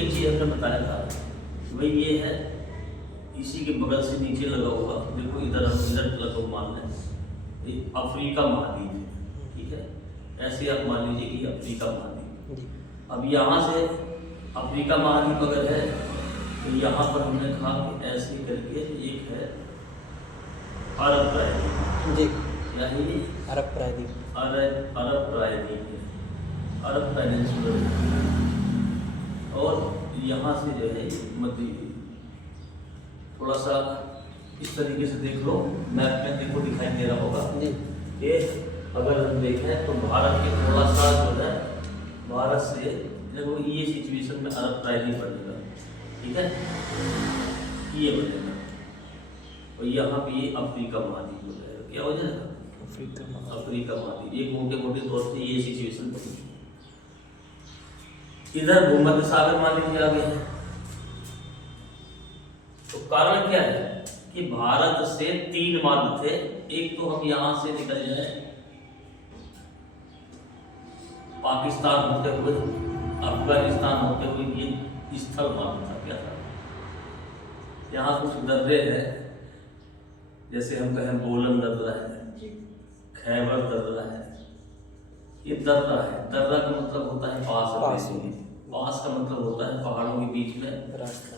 एक चीज हमने बताया था भाई, ये है इसी के बगल से नीचे लगा हुआ, देखो इधर हम इधर लगा मान लें, ये अफ्रीका महाद्वीप है, ठीक है। ऐसे आप मान लीजिए कि अफ्रीका महाद्वीप। अब यहाँ से अफ्रीका महाद्वीप अगर है तो यहाँ पर हमने कहा कि ऐसे करके एक है अरब प्रायद्वीप जी, यानी अरब प्रायद्वीप, अरब प्रायद्वीप है, अरब पेनिनसुलर। और यहाँ से जो है मध्य, थोड़ा सा इस तरीके से देख लो, मैप में देखो दिखाई दे रहा होगा ये। अगर हम देखें तो भारत के थोड़ा सा जो है, भारत से देखो ये सिचुएशन में अरब प्रायद्वीप बनेगा, ठीक है, ये बनेगा। और यहाँ पे ये अफ्रीका महाद्वीप हो जाएगा, क्या हो जाएगा, अफ्रीका महाद्वीप। ये मोटे मोटे तौर से ये सिचुएशन बनेगी। इधर भूमध्य सागर मान लीजिए आ गया। तो कारण क्या है कि भारत से 3 मार्ग थे। एक तो हम यहां से निकल जाए पाकिस्तान होते हुए, अफगानिस्तान होते हुए, ये स्थल मार्ग था। क्या था, यहाँ कुछ दर्रे हैं, जैसे हम कहें बोलन दर्रा है, खैबर दर्रा है, ये दर्रा है। दर्रा का मतलब होता है पास, पास का मतलब होता है पहाड़ों के बीच में रास्ता।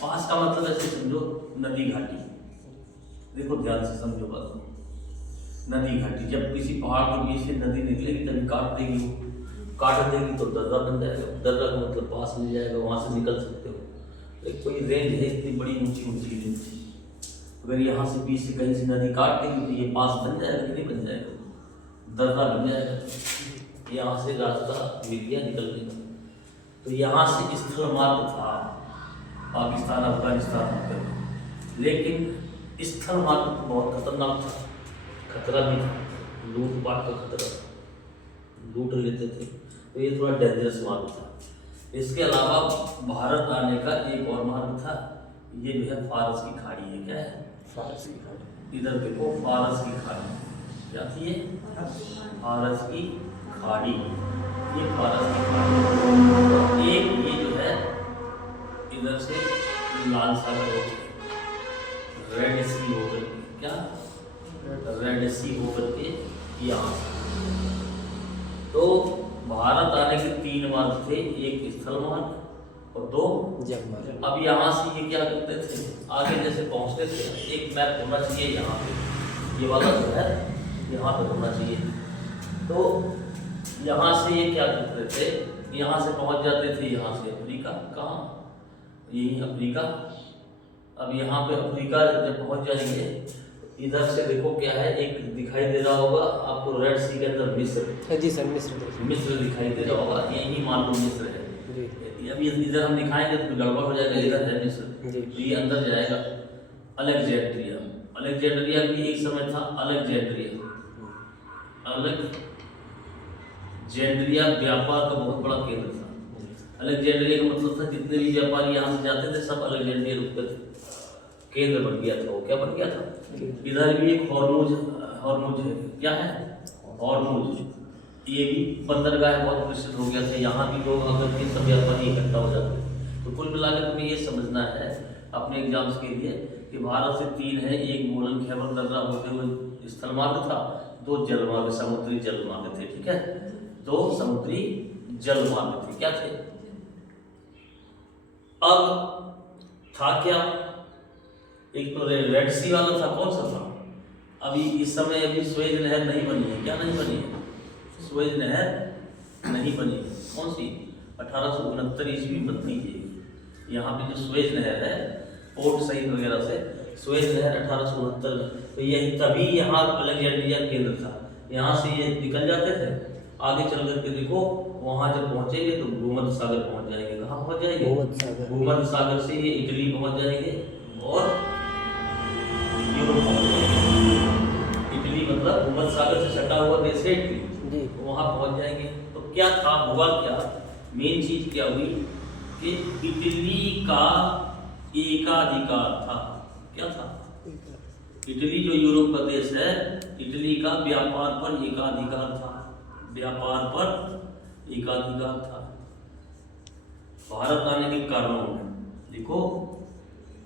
पास का मतलब ऐसे समझो नदी घाटी, देखो ध्यान से समझो बात को, नदी घाटी। जब किसी पहाड़ के बीच से नदी निकलेगी तभी काट देगी, वो काट देगी तो दर्रा बन जाएगा। दर्रा का मतलब पास मिल जाएगा, वहां से निकल सकते हो। एक कोई रेंज है इतनी बड़ी ऊंची ऊंची रेंज, अगर यहाँ से बीच से कहीं से नदी काट देगी तो ये पास बन जाएगा कि नहीं बन जाएगा, दर्रा बन जाएगा। यहाँ से रास्ता मिल गया निकलने का। तो यहाँ से स्थल मार्ग था पाकिस्तान अफगानिस्तान होते हुए, लेकिन स्थल मार्ग तो बहुत खतरनाक था, खतरा भी था, लूटपाट का खतरा, लूट लेते थे, तो ये थोड़ा डेंजरस मार्ग था। इसके अलावा भारत आने का एक और मार्ग था, ये जो है फारस की खाड़ी है। क्या है, फारस की खाड़ी। इधर देखो फारस की खाड़ी, क्या थी ये, फारस की खाड़ी, ये फारस की खाड़ी। एक ये जो है इधर से लाल सागर होकर रेड सी होकर, क्या रेड सी होकर के यहाँ। तो भारत आने के 3 मार्ग थे, एक स्थल मार्ग और 2 जल मार्ग। अब यहाँ से ये क्या करते थे, आगे जैसे पहुँचते थे, एक मैप होना चाहिए यहाँ पे, ये वाला जो है यहाँ पे होना चाहिए। तो यहाँ से ये क्या करते थे, यहाँ से पहुँच जाते थे, यहाँ से अफ्रीका, कहाँ, यही अफ्रीका। अब यहाँ पे अफ्रीका जब पहुँच जाएंगे, इधर से देखो क्या है, एक दिखाई दे रहा होगा आपको रेड सी के अंदर मिस्र। जी सर, मिस्र दिखाई दे रहा होगा, यही मान लो मिस्र है। अभी इधर हम दिखाएंगे तो गड़बड़ हो जाएगा, इधर है मिस्र, तो ये अंदर जाएगा। अलेक्जेंड्रिया, अलेक्जेंड्रिया भी एक समय था, अलेक्जेंड्रिया, अलेक्जेंड्रिया व्यापार का बहुत बड़ा केंद्र था। अलेक्जेंड्रिया का मतलब था जितने भी व्यापारी यहाँ से जाते थे सब अलेक्जेंड्रिया रुकते थे, केंद्र बन गया था वो। क्या बन गया था, इधर भी एक हॉर्मुज है, क्या है, हॉर्मुज, ये भी बंदरगाह बहुत प्रसिद्ध हो गया था। यहाँ भी लोग अगर के सब व्यापारी इकट्ठा हो जाते हैं। तो कुल मिलाकर तुम्हें ये समझना है अपने एग्जाम्स के लिए कि भारत से 3 है, एक बोलन खैबर दर्रा होते हुए स्थल मार्ग था, 2 जल मार्ग, समुद्री जल मार्ग थे, ठीक है, 2 समुद्री जल मार्ग थे। क्या थे, अब था क्या, एक तो रेड सी वाला था, कौन सा था, अभी इस समय अभी स्वेज नहर नहीं बनी है। क्या नहीं बनी है, स्वेज नहर नहीं बनी है। कौन सी, 1869 ईस्वी में बनती है। यहाँ पे जो स्वेज नहर है, पोर्ट सहित वगैरह से स्वेज नहर 1869 में, तो यही तभी यहाँ अलेक्जेंड्रिया केंद्र था। यहाँ से ये निकल जाते थे, आगे चल करके देखो वहाँ जब पहुँचेंगे तो भूमध्य सागर पहुँच जाएंगे। कहाँ पहुँच जाएंगे, भूमध्य सागर से ये इटली पहुँच जाएंगे और यूरोप पहुँच जाएंगे। इटली मतलब भूमध्य सागर से सटा हुआ देश है इटली, वहाँ पहुँच जाएंगे। तो क्या था, हुआ क्या, मेन चीज क्या हुई कि इटली का एकाधिकार था। क्या था, इटली जो यूरोप का देश है, इटली का व्यापार पर एकाधिकार था, व्यापार पर एकाधिकार था। भारत आने के कारणों में देखो,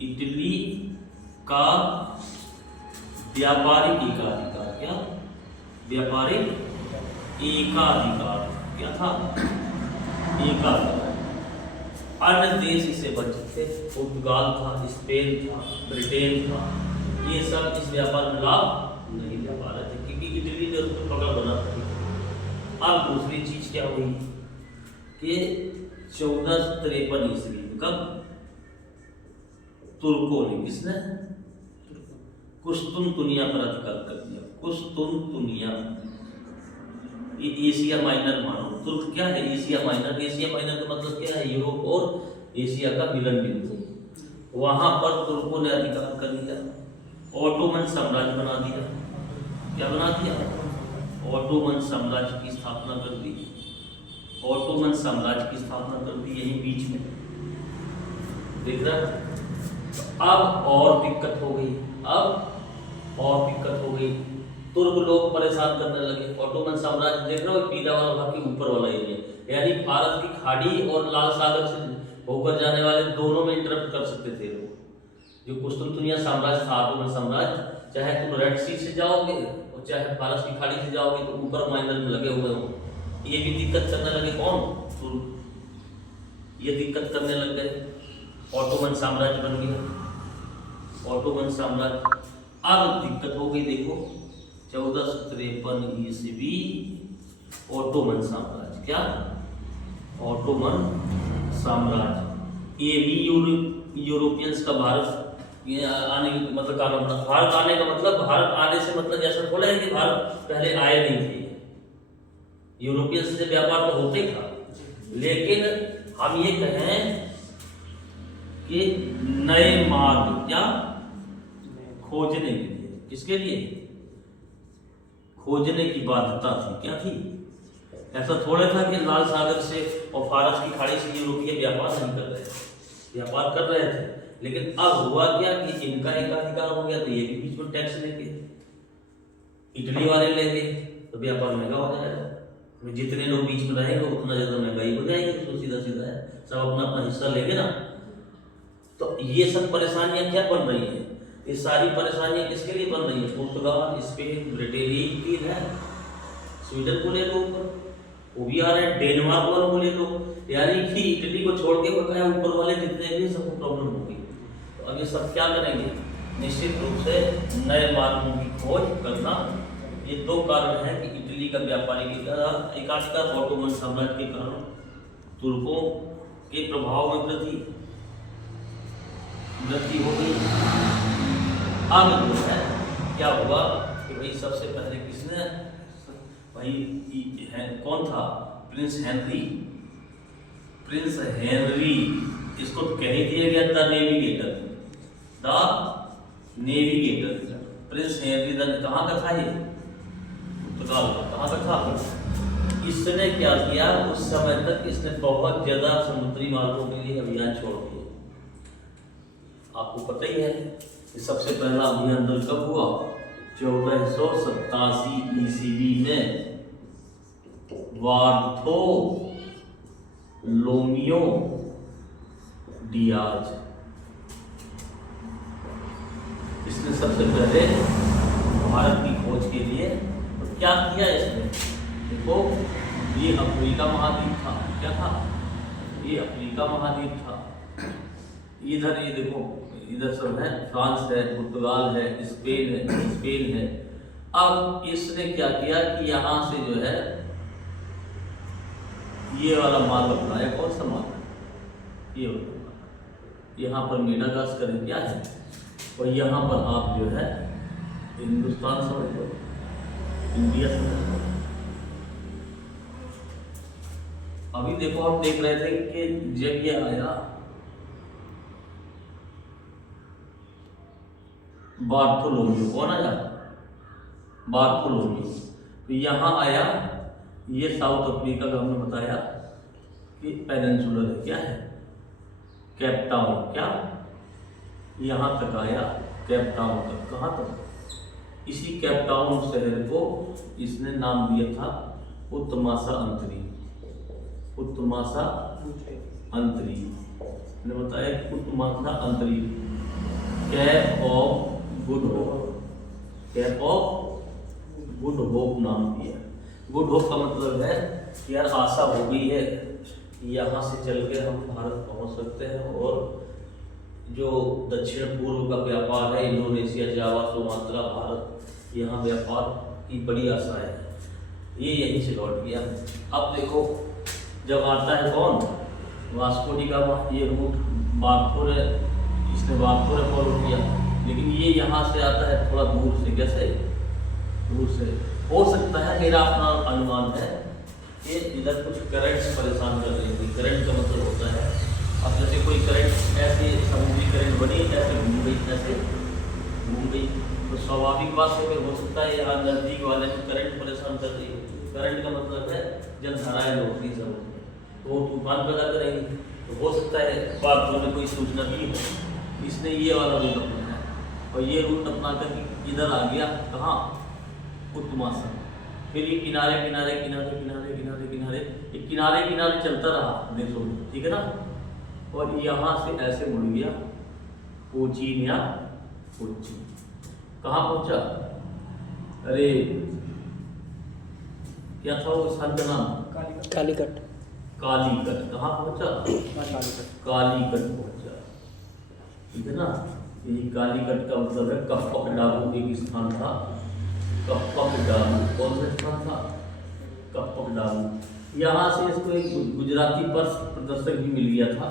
इटली का व्यापारिक एकाधिकार, क्या व्यापारिक एकाधिकार क्या था, एकाधिकार। अन्य देश इसे वंचित थे, पुर्तगाल था, स्पेन था, ब्रिटेन था, ये सब इस व्यापार में लाभ नहीं ले पा रहे थे क्योंकि इटली ने उस पर पकड़ बना था। अब दूसरी चीज क्या हुई कि 1453 ईस्वी में कब तुर्कों ने, किसने, कुस्तुनतुनिया पर अधिकार कर दिया। कुस्तुनतुनिया, ये एशिया माइनर मानो, तुर्क क्या है, एशिया माइनर। एशिया माइनर का मतलब क्या है, यूरोप और एशिया का मिलन बिंदु। वहां पर तुर्कों ने अधिकार कर लिया, ऑटोमन साम्राज्य बना दिया। क्या बना दिया, ऑटोमन साम्राज्य की स्थापना कर दी। ऑटोमन साम्राज्य की स्थापना कर दी यहीं बीच में, देख रहा। अब और दिक्कत हो गई, अब और दिक्कत हो गई, तुर्क लोग परेशान करने लगे। ऑटोमन साम्राज्य देख रहे हो, पीला वाला भाग के ऊपर वाला एरिया, यानी भारत की खाड़ी और लाल सागर से होकर जाने वाले दोनों में इंटरप्ट कर सकते थे लोग। जो कुस्तुनतुनिया साम्राज्य था, ऑटोमन साम्राज्य, चाहे तुम रेड सी से जाओगे और चाहे फारस की खाड़ी से जाओगे तो ऊपर माइनर में लगे हुए हो। ये भी दिक्कत करने लगे, कौन, तुर्क। ये दिक्कत करने लग गए, ऑटोमन साम्राज्य बन गया, ऑटोमन साम्राज्य। अब दिक्कत हो गई, देखो 1453 ईस्वी, ऑटोमन साम्राज्य, क्या, ऑटोमन साम्राज्य। ये भी यूरोपियंस का भारत ये आने का मतलब कारण बना। भारत आने का मतलब, भारत आने से मतलब ऐसा थोड़ा है कि भारत पहले आए नहीं थे। यूरोपियंस से व्यापार तो होते था, लेकिन हम ये कहें कि नए मार्ग, क्या, खोजने के लिए, किसके लिए, खोजने की बाध्यता थी। क्या थी, ऐसा थोड़ा था कि लाल सागर से और फारस की खाड़ी से यूरोपीय व्यापार नहीं कर रहे थे, व्यापार कर रहे थे। लेकिन अब हुआ क्या कि इनका एकाधिकार हो गया तो ये भी बीच में टैक्स लेंगे, इटली वाले लेंगे तो व्यापार महंगा हो जाएगा। जितने लोग बीच में रहेंगे उतना ज्यादा महंगाई हो जाएगी। तो सीधा सीधा है, सब अपना अपना हिस्सा लेंगे ना। तो ये सब परेशानियां क्या बन रही है, ये सारी परेशानियां किसके लिए बन रही है, पुर्तगाल, स्पेन, ब्रिटेन, यही तीन है। स्वीडन को ले लो ऊपर, वो भी आ रहे हैं, डेनमार्क वालों को ले लो, यानी कि इटली को छोड़ के बताया ऊपर वाले जितने भी सबको प्रॉब्लम होगी। तो अब ये सब क्या करेंगे, निश्चित रूप से नए मार्गों की खोज करना। ये दो कारण हैं कि इटली का व्यापारिक एकाधिकार, ऑटोमन साम्राज्य के कारण तुर्कों के प्रभाव में वृद्धि हो गई। अब जो है क्या हुआ कि भाई सबसे पहले किसने, भाई कौन था, प्रिंस हेनरी। प्रिंस हेनरी, इसको कह ही दिया गया the navigator, the navigator. Prince Henry कहाँ का था, ये पुर्तगाल कहाँ का था। इसने क्या किया, उस समय तक इसने बहुत ज्यादा समुद्री मार्गों के लिए अभियान छोड़ दिए। आपको पता ही है कि सबसे पहला अभियान कब हुआ, 1487 ईस्वी में वार्थो लोमियो डियाज, इसने सबसे पहले भारत की खोज के लिए क्या किया इसने, देखो ये अफ्रीका महाद्वीप था, क्या था, ये अफ्रीका महाद्वीप था। इधर ये देखो, इधर सब है, फ्रांस है, पुर्तगाल है, स्पेन है। अब इसने क्या किया कि यहाँ से जो है ये वाला मार्ग अपनाया, कौन सा मार्ग, ये यहाँ पर मेडागास्कर क्या है, और यहाँ पर आप जो है हिंदुस्तान समझ लो, इंडिया समझ लो। अभी देखो हम देख रहे थे कि जब ये आया बार्थोलोमियो, कौन आया, बार्थोलोमियो, तो यहाँ आया, ये साउथ अफ्रीका का हमने बताया कि पेनिनसुलर है, क्या है, केप टाउन, क्या, यहाँ तक आया, केप टाउन तक, कहाँ तक, इसी केप टाउन शहर को इसने नाम दिया था उत्तमासा अंतरी, उत्तमासा अंतरीप। मैंने बताया कुतुबमासा अंतरीप, Cape of Good Hope, Cape of Good Hope नाम दिया। गुड होप का मतलब है कि यार आशा हो गई है, यहाँ से चल के हम भारत पहुँच सकते हैं, और जो दक्षिण पूर्व का व्यापार है, इंडोनेशिया, जावा, सुमात्रा, भारत, यहाँ व्यापार की बड़ी आशा है। ये यहीं से लौट गया। अब देखो जब आता है कौन, वास्को डी गामा, ये रूट बागपुर है, इसने बागपुर फॉलो किया, लेकिन ये यहाँ से आता है थोड़ा दूर से। कैसे दूर से? हो सकता है, मेरा अपना अनुमान है कि इधर कुछ करंट्स परेशान कर रही थी। करंट का मतलब होता है, अब जैसे कोई करंट ऐसे समुद्री करंट बनी, ऐसे घूम गई, ऐसे घूम गई, तो स्वाभाविक बात है कि हो सकता है यहाँ नजदीक वाले में करंट परेशान कर रही है। करंट का मतलब है जलधाराएं होती समुद्र में, तो वो तूफान पैदा करेंगी। तो हो सकता है बादलों में कोई सूचना दी हो, इसने ये वाला रूट अपनाया, और ये रूट अपना कर इधर आ गया। कहाँ? कुतुबमासा। फिर ये किनारे किनारे किनारे किनारे किनारे किनारे एक किनारे किनारे चलता रहा देशों में, ठीक है ना, और यहाँ से ऐसे मुड़ गया कोचीन या कोच्चि। कहाँ पहुंचा? अरे क्या था वो स्थान का नाम? कालीकट। कालीकट। कहाँ पहुंचा? कालीकट पहुंचा, ठीक है ना। यही कालीकट का मतलब है कप्पक डाबू एक स्थान था। कप्पक डाबू कौन सा स्थान था? कप्पक डाबू। यहाँ से इसको एक गुजराती पथ प्रदर्शक भी मिल गया था,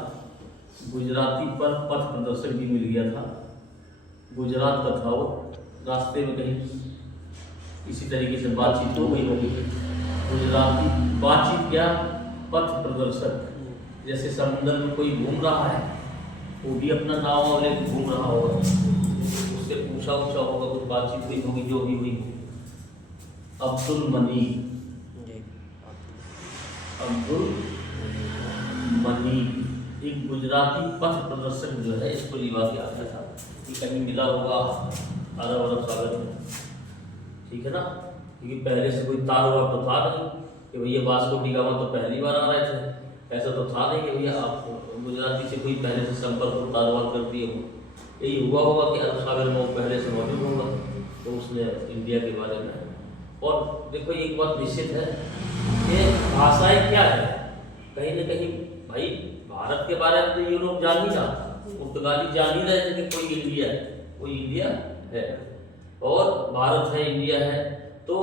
गुजराती पर पथ प्रदर्शक भी मिल गया था। गुजरात का था वो, रास्ते में कहीं इसी तरीके से बातचीत हो गई होगी। गुजराती बातचीत क्या? पथ प्रदर्शक। जैसे समुद्र में कोई घूम रहा है, वो भी अपना नाव वाले घूम रहा होगा, उससे पूछा होगा, कुछ बातचीत हुई होगी, जो भी हुई। अब्दुल मनी, अब्दुल मनी एक गुजराती पथ प्रदर्शक जो है, इसको लिवा के आता था कि कहीं मिला होगा अरब अरब सागर में, ठीक है ना। क्योंकि पहले से कोई तार हुआ तो था नहीं कि भैया वास्को डी गामा तो पहली बार आ रहे थे, ऐसा तो था नहीं कि भैया आप गुजराती से कोई पहले से संपर्क को तारवार कर दिए हो। यही हुआ होगा कि अरब सागर में वो पहले से मौजूद होगा, तो उसने इंडिया के बारे में। और देखो एक बात निश्चित है कि भाषाएं क्या है, कहीं ना कहीं भाई भारत के बारे में तो यूरोप जान ही रहा था, पुर्तगाली जान ही रहे थे कि कोई इंडिया है, कोई इंडिया है, और भारत है, इंडिया है, तो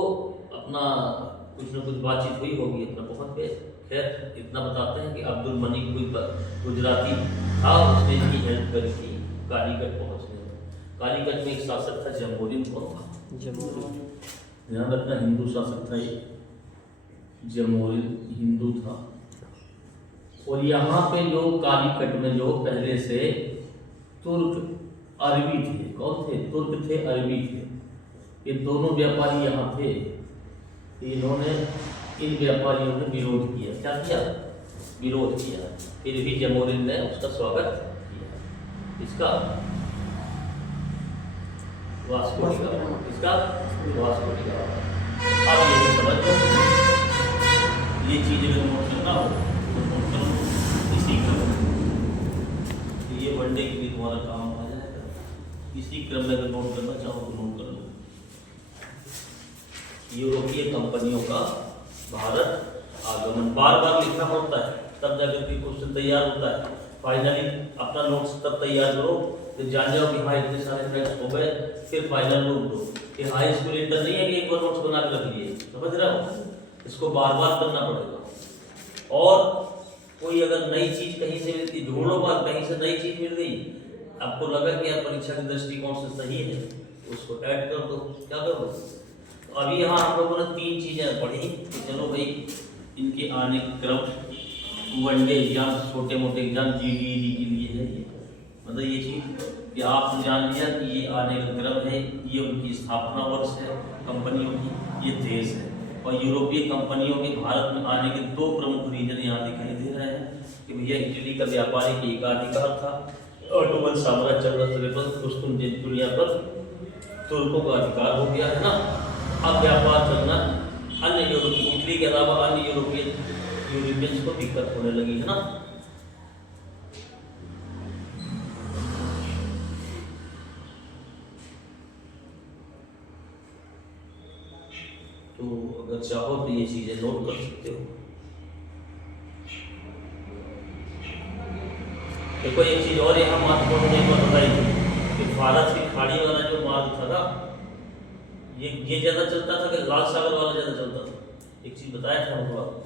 अपना कुछ न कुछ बातचीत हुई होगी अपना बहुत पे। खैर इतना बताते हैं कि अब्दुल मनी कोई गुजराती था, उसने इनकी हेल्प करी थी कालीकट पहुंचने में। कालीकट में एक शासक था जमोरिन। कौन था? जमोरिन। ध्यान रखना, हिंदू शासक था ये, जमोरिन हिंदू था। और यहाँ पे लोग कालीकट में जो पहले से तुर्क अरबी थे, कौन थे? तुर्क थे, अरबी थे, ये दोनों व्यापारी यहाँ थे। इन्होंने इन व्यापारियों ने विरोध किया। क्या किया? विरोध किया। फिर भी जमोरिन ने उसका स्वागत किया। इसका वास्को डी गामा, इसका वास्को डी गामा। अब ये समझ लो, ये चीजें अगर नोट करना हो तो नोट करो इसी क्रम में, ये वनडे के लिए तुम्हारा काम आ जाएगा। इसी क्रम में अगर नोट करना चाहो तो नोट कर लो। यूरोपीय कंपनियों का भारत आगमन बार बार लिखना पड़ता है, तब जाकर के क्वेश्चन तैयार होता है। फाइनली अपना नोट्स तब तैयार करो तो जान जाओ कि हाँ इतने सारे फ्रेंड्स हो गए, फिर फाइनल नोट दो। ये हाई स्कूल इंटर नहीं है कि एक बार नोट्स बना के रख लिए, समझ रहे हो? इसको बार बार करना पड़ेगा। और कोई अगर नई चीज कहीं से मिलती, ढूंढो बात, कहीं से नई चीज मिल गई, आपको लगा कि यार परीक्षा के दृष्टिकोण से सही है, उसको ऐड कर दो। क्या करो? अभी यहाँ हम लोगों ने 3 चीजें पढ़ी कि चलो भाई इनके आने के क्रम, वनडे एग्जाम, छोटे मोटे एग्जाम GDE के लिए है ये, मतलब ये चीज कि आपने जान लिया कि ये आने का क्रम है, ये उनकी स्थापना वर्ष है कंपनियों की, ये देश है। और यूरोपीय कंपनियों के भारत में आने के 2 प्रमुख रीजन यहाँ दिखाई दे रहे हैं कि भैया इटली का व्यापारिक एकाधिकार था, ऑटोमन साम्राज्य चल रहा था, रुस्तुम दुनिया पर तुर्कों का अधिकार हो गया है ना। अब व्यापार चलना अन्य यूरोपीय, इटली के अलावा अन्य यूरोपियंस को दिक्कत होने लगी है ना। चाहो तो ये चीजें नोट कर सकते हो। देखो एक चीज और यहाँ महत्वपूर्ण एक बात बताई कि फारस की खाड़ी वाला जो मार्ग था ना, ये ज्यादा चलता था कि लाल सागर वाला ज्यादा चलता था? एक चीज बताया था हमको आपको,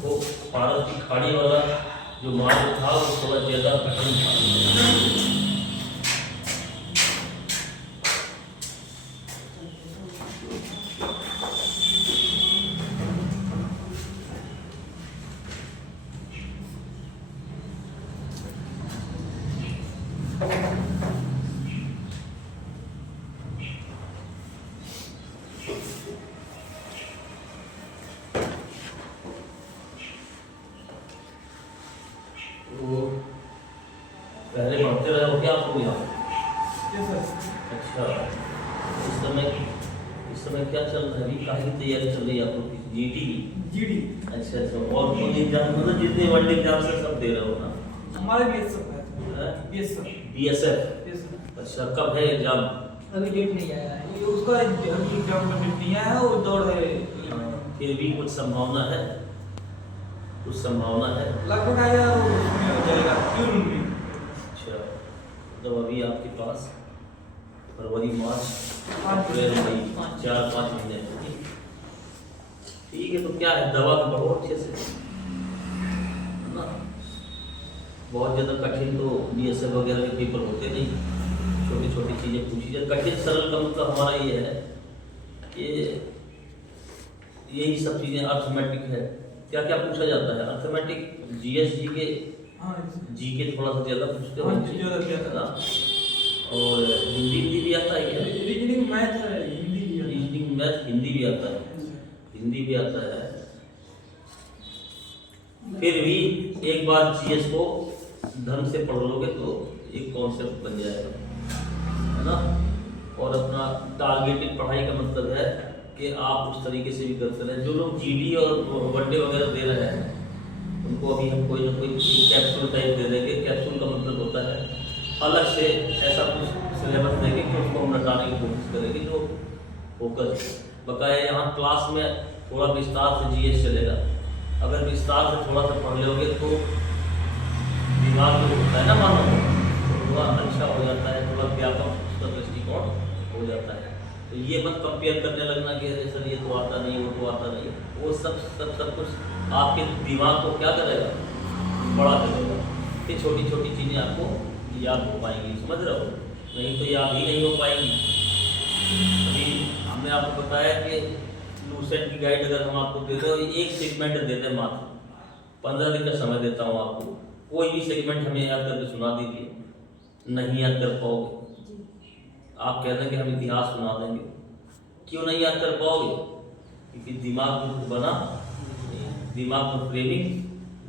वो फारस की खाड़ी वाला जो मार्ग था वो थोड़ा ज्यादा कठिन था। पहले पढ़ते रहे हो क्या आप लोग यहाँ? अच्छा, इस समय क्या चल रहा है? अभी काहे की तैयारी चल रही है आप लोग की? जीडी? अच्छा अच्छा, और कोई एग्जाम मतलब जितने वर्ल्ड एग्जाम से सब दे रहे हो ना? हमारे बीएसएफ है। बीएसएफ? अच्छा, कब है एग्जाम? अभी डेट नहीं आया है, ये उसका एग्जाम का डेट नहीं आया है, वो दौड़ है। फिर भी कुछ संभावना है? कुछ संभावना है? लगभग आया उसमें हो जाएगा जून में। अच्छा, मतलब अभी आपके पास फरवरी, मार्च, अप्रैल, मई 4-5 महीने। ठीक है, तो क्या है, दवा भी पढ़ो अच्छे से, है ना? बहुत ज़्यादा कठिन तो बीएसएफ वगैरह के पेपर होते नहीं, छोटी छोटी चीज़ें पूछी जाए। कठिन सरल का मतलब हमारा ये है कि यही सब चीज़ें अर्थमेटिक है। क्या क्या पूछा जाता है? अर्थमेटिक, जीएस, जीके थोड़ा सा ज़्यादा पूछते हो ना? और हिंदी भी आता है क्या? रीजनिंग मैथ है, हिंदी भी है। रीजनिंग मैथ हिंदी भी आता है, हिंदी भी आता है। फिर भी एक बार जीएस को ढंग से पढ़ लोगे तो एक कॉन्सेप्ट बन जाएगा, है ना? और अपना टारगेटेड पढ़ाई का मतलब है कि आप उस तरीके से भी करते रहें। जो लोग जीडी और वनडे वगैरह दे रहे हैं उनको अभी हम कोई ना कोई कैप्सूल टाइप दे देंगे। कैप्सूल का मतलब होता है अलग से ऐसा कुछ सिलेबस देंगे कि उसको हम रटाने की कोशिश करेंगे जो फोकस। बकाया यहाँ क्लास में थोड़ा विस्तार से जीएस चलेगा। अगर विस्तार से थोड़ा सा पढ़ लोगे तो दिमाग जो होता है ना मानो थोड़ा अच्छा हो जाता है, थोड़ा व्यापक उसका दृष्टिकोण हो जाता है। तो ये मत कंपेयर करने लगना कि सर ये तो आता नहीं, वो तो आता नहीं। वो सब कुछ आपके दिमाग को क्या करेगा? बड़ा करेगा। ये छोटी छोटी चीज़ें आपको याद हो पाएंगी, समझ रहे हो? नहीं तो याद ही नहीं हो पाएंगी। अभी हमने आपको बताया कि लूसेंट की गाइड अगर हम आपको देते हो, एक सेगमेंट देते हैं मात्र, 15 दिन का समय देता हूँ आपको, कोई भी सेगमेंट हमें याद करके सुना दीजिए। नहीं याद कर पाओगे, आप कह दें कि हम इतिहास सुना देंगे, क्यों नहीं याद कर पाओगे? क्योंकि दिमाग में बना, दिमाग में फ्रेमिंग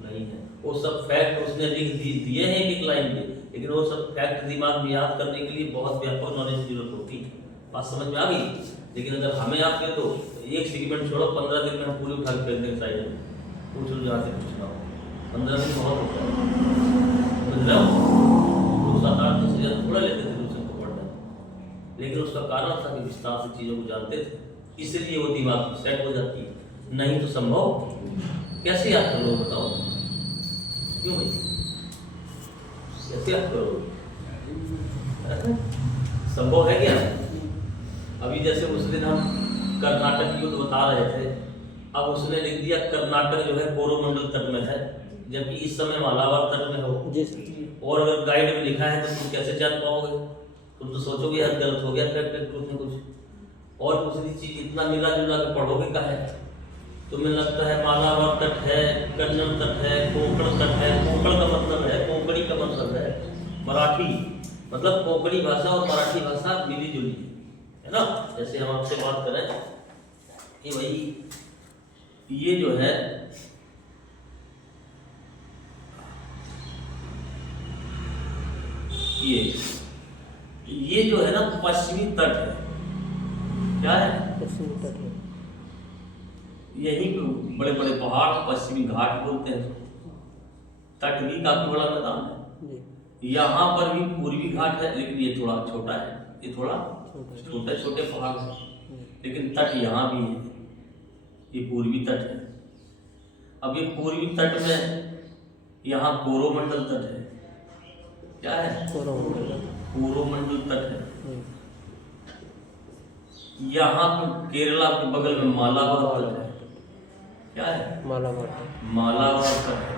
नहीं है। वो सब फैक्ट उसने लिख दिए हैं एक लाइन पे, लेकिन वो सब फैक्ट दिमाग में याद करने के लिए बहुत व्यापक नॉलेज की जरूरत होती है। बात समझ में आ गई? लेकिन अगर हमें आप कहें तो एक सेगमेंट छोड़ो, 15 दिन में हम पूरी उठा के फेंक देंगे साइड में, पूछ लो जहाँ से पूछना हो। 15 दिन बहुत होता है, समझ रहे हो? 7-8 दिन से ज़्यादा थोड़ा लेते थे दूसरे को पढ़ना, लेकिन उसका कारण था कि विस्तार से चीज़ों को जानते थे, इसलिए वो दिमाग में सेट हो जाती है। नहीं तो संभव कैसे याद करो बताओ? क्यों भाई, कैसे याद करो? संभव है क्या? अभी जैसे उस दिन हम कर्नाटक युद्ध बता रहे थे, अब उसने लिख दिया कर्नाटक जो है कोरोमंडल तट में है, जबकि इस समय मालाबार तट में हो। और अगर गाइड में लिखा है तो तुम कैसे जान पाओगे? तुम तो सोचोगे यार गलत हो गया फैक्ट में कुछ। और दूसरी चीज इतना मिला जुला के पढ़ोगे का है? तुम्हें लगता है मालाबार तट है, कन्नड़ तट है, कोंकण तट है। कोंकण का मतलब है, कोंकणी का मतलब है मराठी, मतलब कोंकणी भाषा और मराठी भाषा मिली जुली है ना। जैसे हम आपसे बात करें कि भाई ये जो है ये जो है ना पश्चिमी तट है। क्या है? पश्चिमी तट है। यही बड़े बड़े पहाड़ पश्चिमी घाट बोलते हैं। तट भी काफी बड़ा मैदान है। यहाँ पर भी पूर्वी घाट है, लेकिन ये थोड़ा छोटा है, ये थोड़ा छोटे छोटे पहाड़ है। लेकिन तट यहाँ भी है, ये पूर्वी तट है। अब ये पूर्वी तट में यहाँ कोरोमंडल तट है, क्या है? कोरोमंडल तट है। यहाँ पे केरला के बगल में मालाबार तट है, क्या है? मालाबार तट है।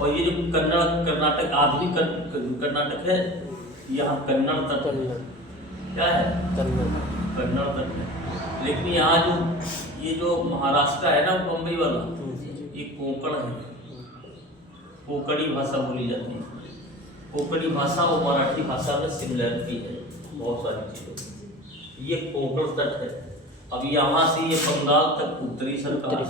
और ये जो कर्नाटक आधुनिक कर्नाटक है, यहाँ कन्नड़ तट है, क्या है? कन्नड़ तट है। लेकिन यहाँ जो ये जो महाराष्ट्र है ना, बम्बई वाला, ये कोंकण है, कोंकणी भाषा बोली जाती है। कोंकणी भाषा और मराठी भाषा में सिमिलरिटी है बहुत सारी चीज़ों। ये कोंकण तट है। अब यहाँ से ये बंगाल तक उत्तरी सरकार,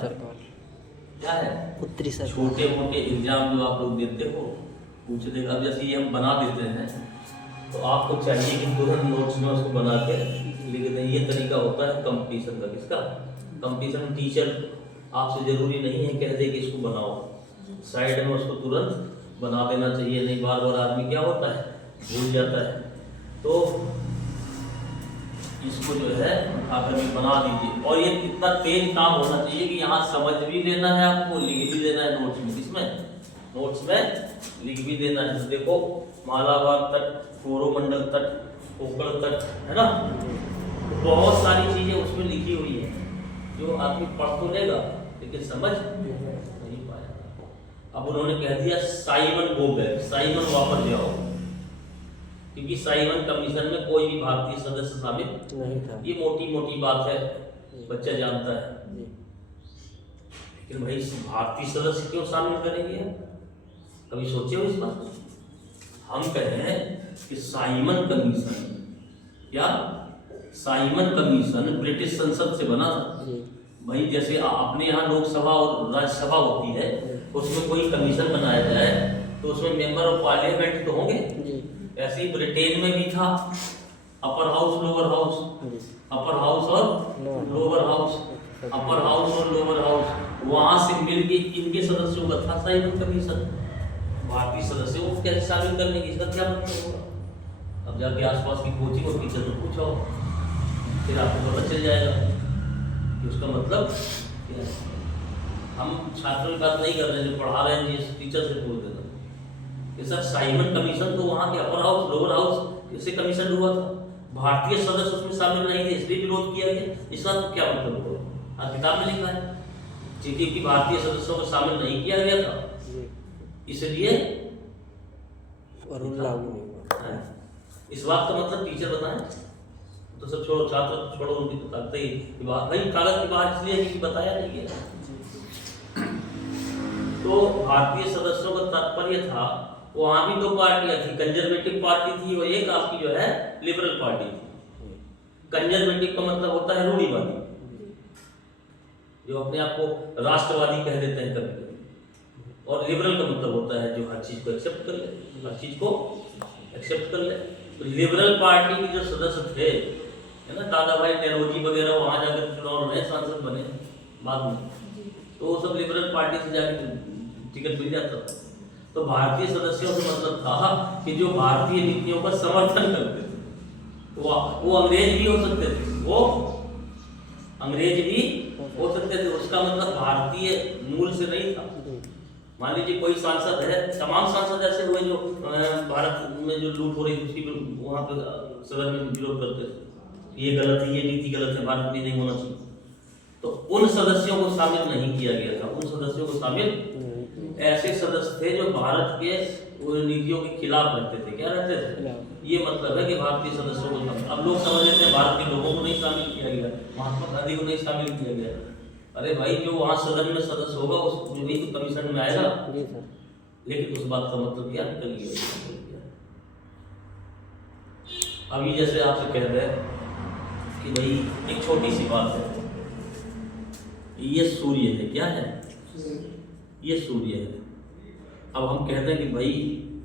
क्या है? उत्तरी सरकार। छोटे मोटे एग्जाम जो आप लोग देते हो पूछ देगा। अब जैसे ये हम बना देते हैं तो आपको चाहिए कि तुरंत नोट्स में उसको बना के लिख दें। ये तरीका होता है कंपटीशन का। किसका? कंपटीशन में टीचर आपसे जरूरी नहीं है कह दे कि इसको बनाओ, साइड में उसको तुरंत बना देना चाहिए, नहीं बार बार आदमी क्या होता है भूल जाता है। तो इसको जो है उठाकर भी बना दीजिए। और ये इतना तेज काम होना चाहिए कि यहाँ समझ भी लेना है आपको, लिख भी देना है नोट्स में। किसमें? नोट्स में लिख भी देना है। तो देखो मालाबार तट, कोरोमंडल तट, कोंकण तट, है ना, बहुत सारी चीजें उसमें लिखी हुई है जो आदमी पढ़ तो लेगा लेकिन समझ नहीं पाएगा। अब उन्होंने कह दिया साइमन गो बैक, साइमन वापस जाओ, क्योंकि साइमन कमीशन में कोई भी भारतीय सदस्य शामिल नहीं था। ये मोटी मोटी बात है, बच्चा जानता है। लेकिन भाई भारतीय सदस्य क्यों शामिल करेंगे? कभी सोचे हो इस बात को? हम कहें कि साइमन कमीशन, क्या साइमन कमीशन ब्रिटिश संसद से बना था। भाई जैसे अपने यहाँ लोकसभा और राज्यसभा होती है, उसमें कोई कमीशन बनाया जाए तो उसमें मेंबर ऑफ पार्लियामेंट तो होंगे। ऐसे ही ब्रिटेन में भी था, upper house lower house, upper house और लोअर हाउस, अपर हाउस और लोअर हाउस, वहां से मिलके इनके सदस्यों का था साइमन कमीशन। भारतीय सदस्यों को कैसे शामिल करने की, इसका क्या मतलब होगा? अब जाके आसपास की कोचिंग और टीचर से पूछो, फिर आपको पता चल जाएगा कि उसका मतलब क्या है। हम छात्रों की बात नहीं कर रहे, जो पढ़ा रहे हैं टीचर से पूछ देना कि सर साइमन कमीशन तो वहाँ के अपर हाउस लोअर हाउस इससे कमीशन हुआ था, भारतीय सदस्य उसमें शामिल नहीं थे इसलिए विरोध किया गया, इसका तो क्या मतलब होगा? आज किताब में लिखा है क्योंकि भारतीय सदस्यों को शामिल नहीं किया गया था इसलिए लागू नहीं हुआ। इस बात का मतलब टीचर बताएं तो सब छोड़ो, छात्र छोड़ो, उनकी तो ताकते ही बात भाई कागज की बात इसलिए कि बताया नहीं गया। तो भारतीय सदस्यों का तात्पर्य था वहां भी दो पार्टियां थी, कंजर्वेटिव पार्टी थी और एक आपकी जो है लिबरल पार्टी थी। कंजर्वेटिव का मतलब होता है रूढ़िवादी, जो अपने आप को राष्ट्रवादी कह देते हैं कभी कभी, और लिबरल का मतलब होता है जो हर चीज को एक्सेप्ट कर ले, हर चीज को एक्सेप्ट कर ले। तो लिबरल पार्टी के जो सदस्य थे, है ना, दादा भाई नेहरूजी वगैरह, वहां जाकर चुनाव लड़े, सांसद बने बाद में, तो वो सब लिबरल पार्टी से जाकर टिकट मिल जाता था। तो भारतीय सदस्यों से मतलब था कि जो भारतीय नीतियों का समर्थन करते थे, वो अंग्रेज भी हो सकते थे, वो अंग्रेज भी हो सकते थे, उसका मतलब भारतीय मूल से नहीं था। मान लीजिए कोई सांसद है, तमाम सांसद ऐसे हुए जो भारत में जो लूट हो रही थी उसकी वहां पर सदन में विरोध करते थे, ये गलत है, ये नीति गलत है, भारत में नहीं होना चाहिए। तो उन सदस्यों को शामिल नहीं किया गया था। उन सदस्यों को शामिल ऐसे सदस्य थे जो भारत के नीतियों के खिलाफ रहते थे। क्या रहते थे? ये मतलब है कि भारतीय सदस्यों को शामिल, अब लोग समझ लेते हैं भारत के लोगों को नहीं शामिल किया गया, महात्मा गांधी को नहीं शामिल किया गया। अरे भाई जो वहाँ सदन में सदस्य होगा उस भी तो कमीशन में आएगा, लेकिन उस बात का मतलब क्या निकल गया। अभी जैसे आपसे कह रहे हैं कि भाई एक छोटी सी बात है, ये सूर्य है, क्या है? ये सूर्य है। अब हम कहते हैं कि भाई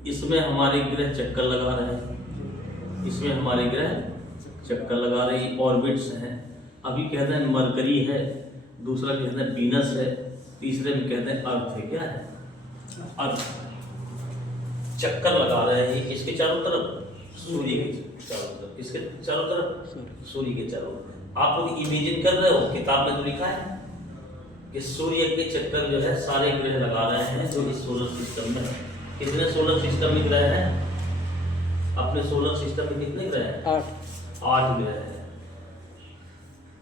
इसमें हमारे ग्रह चक्कर लगा रहे हैं, इसमें हमारे ग्रह चक्कर लगा रहे हैं, ऑर्बिट्स हैं। अभी कहते हैं मरकरी है, दूसरा कहते हैं वीनस है, तीसरे में कहते हैं अर्थ है। क्या है? अर्थ चक्कर लगा रहे हैं किसके चारों तरफ? सूर्य के चारों तरफ। किसके चारों तरफ? सूर्य के चारों तरफ। आप लोग इमेजिन कर रहे हो, किताब में तो लिखा है कि सूर्य के चक्कर जो है सारे ग्रह लगा रहे हैं जो इस सोलर सिस्टम में है। कितने सोलर सिस्टम में ग्रह हैं? अपने सोलर सिस्टम में कितने ग्रह हैं? 8 ग्रह हैं।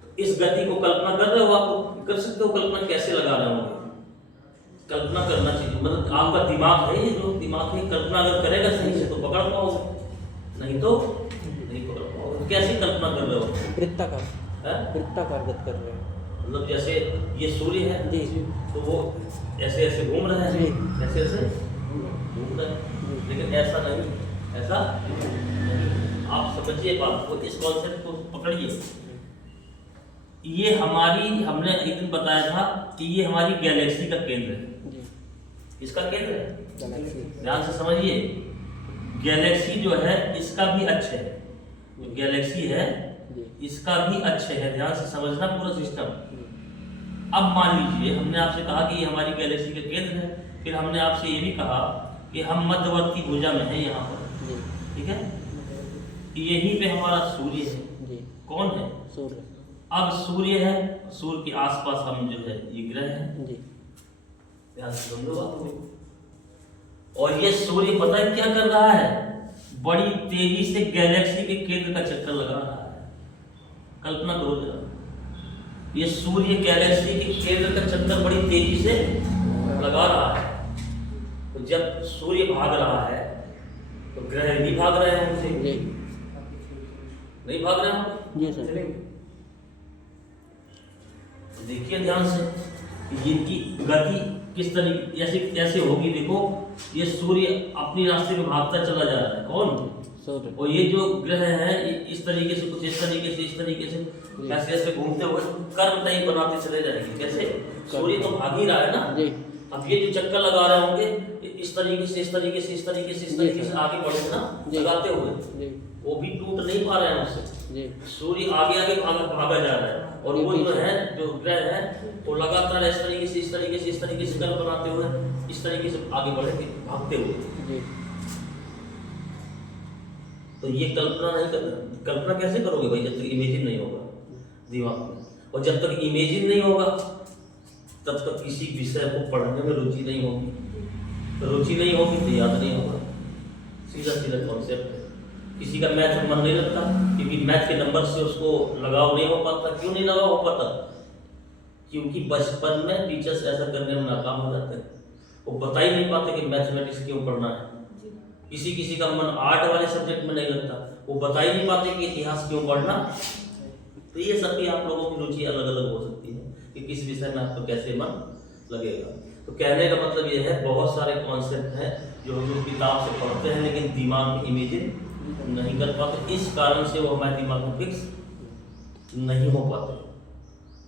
तो इस गति को कल्पना कर रहे हो? आप कर सकते हो कल्पना? कैसे लगा रहे होंगे? कल्पना करना चाहिए, मतलब आपका दिमाग है, ये जो दिमाग है कल्पना अगर करेगा सही से तो पकड़ पाओगे, नहीं तो नहीं पकड़ पाओगे। कैसे कल्पना कर रहे हो? वृत्ताकार गति कर रहे हैं। मतलब जैसे ये सूर्य है जी तो वो ऐसे ऐसे घूम रहे जी। हैं, ऐसे ऐसे घूम रहे हैं, लेकिन ऐसा नहीं, ऐसा नहीं। आप समझिए बात को, इस कॉन्सेप्ट को पकड़िए। ये हमारी, हमने एक दिन बताया था कि ये हमारी गैलेक्सी का केंद्र है। जी इसका केंद्र है, गैलेक्सी। ध्यान से समझिए। गैलेक्सी जो है इसका भी अच्छे है, जो गैलेक्सी है जी इसका भी अच्छे है, ध्यान से समझना पूरा सिस्टम। अब मान लीजिए हमने आपसे कहा कि ये हमारी गैलेक्सी का केंद्र है, फिर हमने आपसे ये भी कहा कि हम मध्यवर्ती भुजा में हैं यहाँ पर, जी ठीक है? यहीं पे हमारा सूर्य है। जी कौन है? सूर्य। अब सूर्य है, सूर्य के आसपास हम जो है ये ग्रह हैं, जी ध्यान से समझो बात को। और ये सूर्य पता है क्या कर रहा है? बड़ी तेजी से गैलेक्सी के केंद्र का चक्कर लगा रहा है। कल्पना करो जरा, ये सूर्य गैलेक्सी के केंद्र का चक्कर बड़ी तेजी से लगा रहा है। तो जब सूर्य भाग रहा है तो ग्रह भी भाग रहे हैं उनसे, जी नहीं भाग रहे हैं? जी सर। तो देखिए ध्यान से कि इनकी गति किस तरीके ऐसे कैसे होगी। देखो ये सूर्य अपनी रास्ते में भागता चला जा रहा है, कौन? सूर्य। और ये जो ग्रह हैं ये इस तरीके से, कुछ इस तरीके से, इस तरीके से ऐसे ऐसे घूमते हुए कर्व टाइप बनाते चले जाएंगे। कैसे? सूर्य तो भाग ही रहा है ना। जी अब ये जो चक्कर लगा रहे होंगे इस तरीके से, इस तरीके से, इस तरीके से, इस तरीके से आगे बढ़े ना, जी। लगाते हुए, जी वो भी टूट नहीं पा रहे हैं उससे। जी सूर्य आगे आगे भागा जा रहा है, और वो जो है जो ग्रह है वो लगातार इस तरीके से, इस तरीके से, इस तरीके से कर्व बनाते हुए इस तरीके से आगे बढ़ेंगे, भागते हुए। जी। तो ये कल्पना नहीं कर, कल्पना कैसे करोगे भाई जब तक इमेजिन नहीं होगा दिमाग में। और जब तक इमेजिन नहीं होगा तब तक किसी विषय को पढ़ने में रुचि नहीं होगी, रुचि नहीं होगी तो याद नहीं होगा। सीधा सीधा कॉन्सेप्ट है। किसी का मैथ में मन नहीं लगता क्योंकि मैथ के नंबर से उसको लगाव नहीं हो पाता। क्यों नहीं लगाव हो पाता? क्योंकि बचपन में टीचर्स ऐसा करने में नाकाम हो जाते हैं, वो बता ही नहीं पाते कि मैथमेटिक्स क्यों पढ़ना है। किसी किसी का मन आर्ट वाले सब्जेक्ट में नहीं लगता, वो बता ही नहीं पाते कि इतिहास क्यों पढ़ना। तो ये सब भी आप लोगों की रुचि अलग अलग हो सकती है कि किस विषय में आपको कैसे मन लगेगा। तो कहने का मतलब ये है बहुत सारे कॉन्सेप्ट हैं जो हम लोग किताब से पढ़ते हैं लेकिन दिमाग में इमेजिन नहीं कर पाते। इस कारण से वो हमारे दिमाग में फिक्स नहीं हो पाते।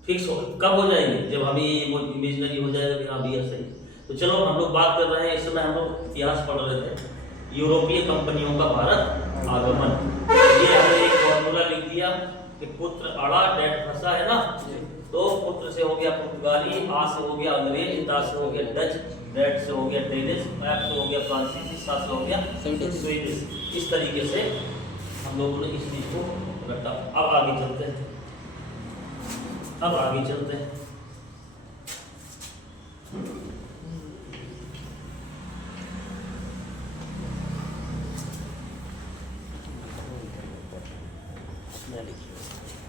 फिक्स कब हो जाएंगे? जब हमें ये इमेजिनरी हो जाएगा कि हाँ भैया सही। तो चलो हम लोग बात कर रहे हैं, इस समय हम लोग इतिहास पढ़ रहे थे, यूरोपीय कंपनियों का भारत आगमन। ये हमने एक फॉर्मूला लिख दिया कि पुत्र अड़ा डेट फंसा है ना, तो पुत्र से हो गया पुर्तगाली, आ से हो गया अंग्रेज, ता से हो गया डच, डेट से हो गया डेनिश, एफ से हो गया फ्रांसीसी, सा से हो गया स्वीडिश। इस तरीके से हम लोगों ने इस चीज को रखा। अब आगे चलते हैं, अब आगे चलते हैं।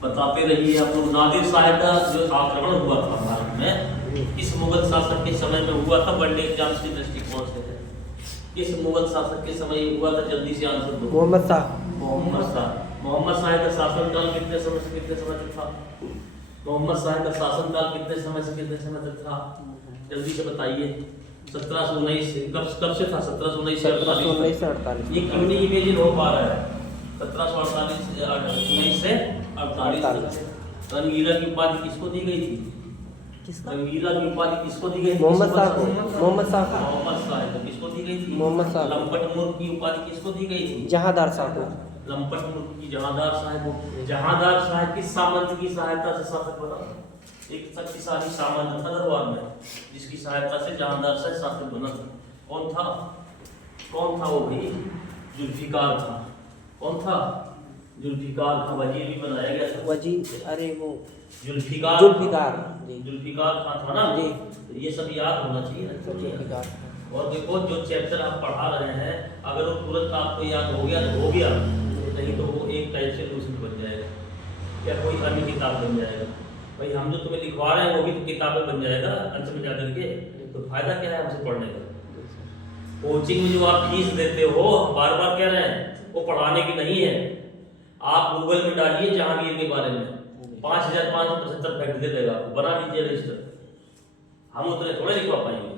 बताते रहिए आप लोग। नादिर शाह का जो आक्रमण हुआ था भारत में, इस मुगल शासक के समय में हुआ था। वनडे एग्जाम्स के दृष्टिकोण से है, इस मुगल शासक के समय हुआ था। जल्दी से आंसर दो। मोहम्मद शाह। मोहम्मद शाह। मोहम्मद शाह का शासनकाल कितने समय से कितने समय तक था? मोहम्मद शाह का शासनकाल कितने समय से कितने समय तक था? जल्दी से बताइए। 1719 से कब से था? 1719 से 1748। ये क्यों नहीं इमेजिन हो पा रहा है? 1748 से 48 तक। रंगीला की उपाधि किसको दी गई थी? किसका? रंगीला की उपाधि किसको दी गई थी? मोहम्मद शाह को। मोहम्मद शाह को। मोहम्मद शाह को किसको दी गई थी? मोहम्मद शाह। लंपट मूर्ख की उपाधि किसको दी गई थी? जहांदार शाह को। लंपट मूर्ख की जहांदार शाह को। जहांदार शाह किस सामंत की सहायता से शासक बना? एक शक्तिशाली सामंत था दरबार में, जिसकी सहायता से जहांदार शाह शासक बना था। कौन था? कौन था वो भाई? जुल्फिकार था। कौन था? जुल्फिकार खां वजीर भी बनाया गया था। वजीर, अरे वो जुल्फिकार जी। जुल्फिकार खां था ना जी। तो ये सब याद होना चाहिए ना। जुल्फिकार। और देखो जो चैप्टर आप पढ़ा रहे हैं अगर वो तुरंत आपको याद हो गया तो हो गया, नहीं तो वो एक टाइप से दूसरी बन जाएगा या कोई अन्य किताब बन जाएगा। भाई हम जो तुम्हें लिखवा रहे हैं वो भी तो किताबें बन जाएगा अंत में जाकर के, तो फायदा क्या है हमसे पढ़ने का। कोचिंग में जो आप फीस देते हो, बार बार कह रहे हैं, वो पढ़ाने की नहीं है। आप गूगल में डालिए जहांगीर के बारे में 5575 फैक्ट दे देगा, बना लीजिए रजिस्टर। हम उतने थोड़े लिखवा पाएंगे,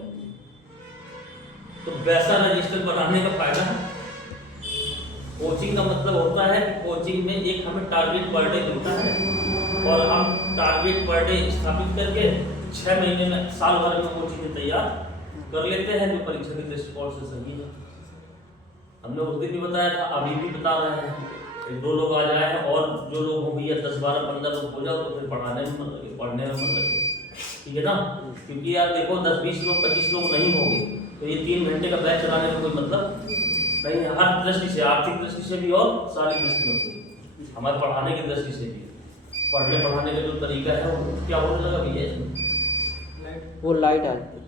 तो वैसा रजिस्टर बनाने का फायदा है। कोचिंग का मतलब होता है कि कोचिंग में एक हमें टारगेट पर डे मिलता है और हम टारगेट पर डे स्थापित करके 6 महीने में, साल भर में वो चीजें तैयार कर लेते हैं जो परीक्षा के दृष्टिकोण से सही है। हमने उस दिन भी बताया था, अभी भी बता रहे हैं। 2 लोग आ जाए और जो लोग हो भैया 10, 12, 15 लोग हो जाओ तो फिर पढ़ाने में मन लगे, पढ़ने में मन लगे, ठीक है ना। क्योंकि यार देखो 10, 20 लोग, 25 लोग नहीं होंगे तो ये 3 घंटे का बैच चलाने में कोई मतलब नहीं है। हर दृष्टि से, आर्थिक दृष्टि से भी और सारी दृष्टियों से, हमारे पढ़ाने की दृष्टि से भी, पढ़ने पढ़ाने का जो तरीका है वो क्या होने लगा भैया इसमें। वो लाइट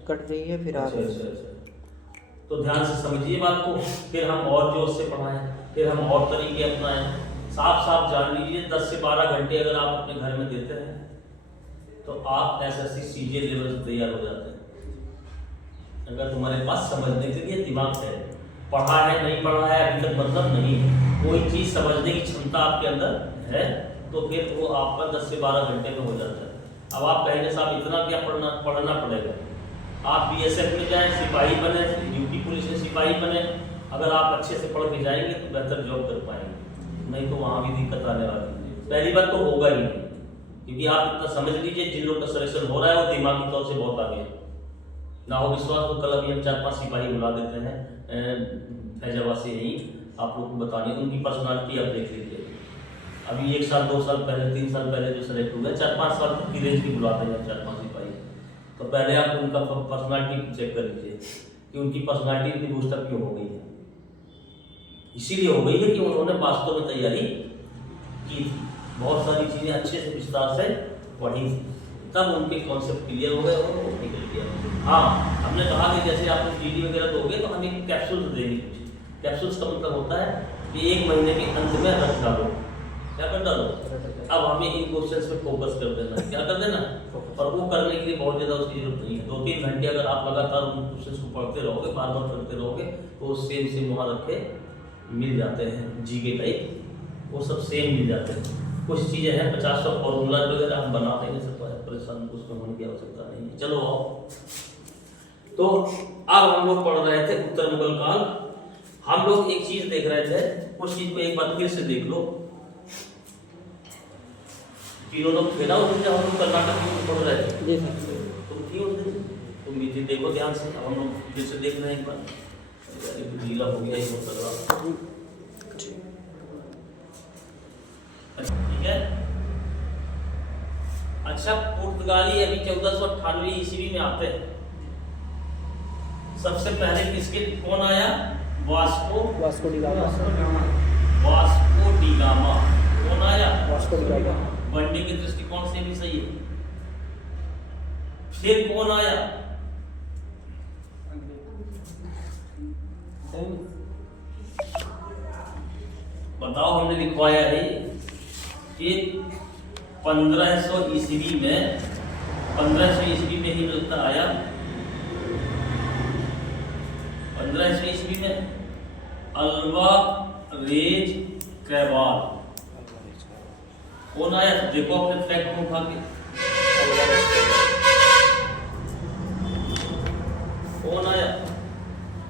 कट रही है फिर आ रही है। अच्छा। तो ध्यान से समझिए बात को, फिर हम और जोश से पढ़ाएं, फिर हम और तरीके अपनाएं। साफ साफ जान लीजिए 10 से 12 घंटे अगर आप अपने घर में देते हैं तो आप एसएससी सीजे लेवल से तैयार हो जाते हैं। अगर तुम्हारे पास समझने के लिए दिमाग है, पढ़ा है नहीं पढ़ा है अभी तक मतलब नहीं है, कोई चीज़ समझने की क्षमता आपके अंदर है तो फिर वो आपका 10 से 12 घंटे में हो जाता है। अब आप कहेंगे साहब इतना क्या पढ़ना पड़ेगा। आप बीएसएफ में जाएं, सिपाही बने, यूपी पुलिस में सिपाही बने, अगर आप अच्छे से पढ़ के जाएंगे तो बेहतर जॉब कर पाएंगे, नहीं तो वहाँ भी दिक्कत आने वाली है। पहली बात तो होगा ही नहीं, क्योंकि आप इतना समझ लीजिए जिन लोग का सिलेक्शन हो रहा है वो दिमागी तौर से बहुत आगे है। ना हो विश्वास तो कल अभी हम 4-5 सिपाही बुला देते हैं फैजाबाद से, यही आप लोग को बताने, उनकी पर्सनालिटी आप देख लीजिए। अभी 1 साल 2 साल पहले 3 साल पहले जो सेलेक्ट हुए 4-5 साल तक की रेंज की बुलाते हैं 4-5 सिपाही, तो पहले आप उनका पर्सनालिटी चेक कर लीजिए कि उनकी पर्सनालिटी इतनी बूस्टअप क्यों हो गई है। इसीलिए हो गई है कि उन्होंने वास्तव में तैयारी की थी, बहुत सारी चीज़ें अच्छे से विस्तार से पढ़ी थी, तब उनके कॉन्सेप्ट क्लियर हो गए और वो निकल गया। हाँ, हमने कहा कि जैसे आप जीडी वगैरह दोगे तो हम एक कैप्सूल्स देंगे। कैप्सूल्स का मतलब होता है कि 1 महीने के अंत में रख डालो, क्या कर डालो। अब हमें इन क्वेश्चंस पे फोकस कर देना, क्या कर देना, और वो करने के लिए बहुत ज़्यादा उसकी जरूरत नहीं है। 2-3 घंटे अगर आप लगातार उन क्वेश्चंस को पढ़ते रहोगे, बार बार पढ़ते रहोगे, तो सेम वहाँ रखे मिल जाते हैं, जीके टाइप वो सब सेम मिल जाते हैं। कुछ चीज़ें हैं 50 फॉर्मूला वगैरह हम बना देंगे, सब परेशान उसमें होने की आवश्यकता नहीं है। चलो आओ, तो अब हम लोग पढ़ रहे थे उत्तर मुगल काल। हम लोग एक चीज देख रहे थे, उस चीज को एक बार फिर से देख लो। तीनों लोग थे ना उस दिन जब हम लोग कर्नाटक में पढ़ रहे थे, जी सर। तुम थी उस दिन, तुम भी थी, देखो ध्यान से। अब हम लोग फिर से देख रहे हैं एक बार, ढीला हो गया ये बहुत लग ठीक है। अच्छा, पुर्तगाली अभी 1498 ईस्वी में आते हैं। सबसे पहले किसके कौन आया? Vasco D gamma. Vasco D gamma कौन आया? Vasco D gamma. वनडे के दृष्टिकोण से भी सही है। फिर कौन आया? बताओ, हमने लिखवाया है कि 1500 ईस्वी में, 1500 ईस्वी में ही मिलता आया। 1500 ईस्वी में अल्वारेज कैबाल कौन आया? देखो अपने फैक्ट को उठा के, कौन आया?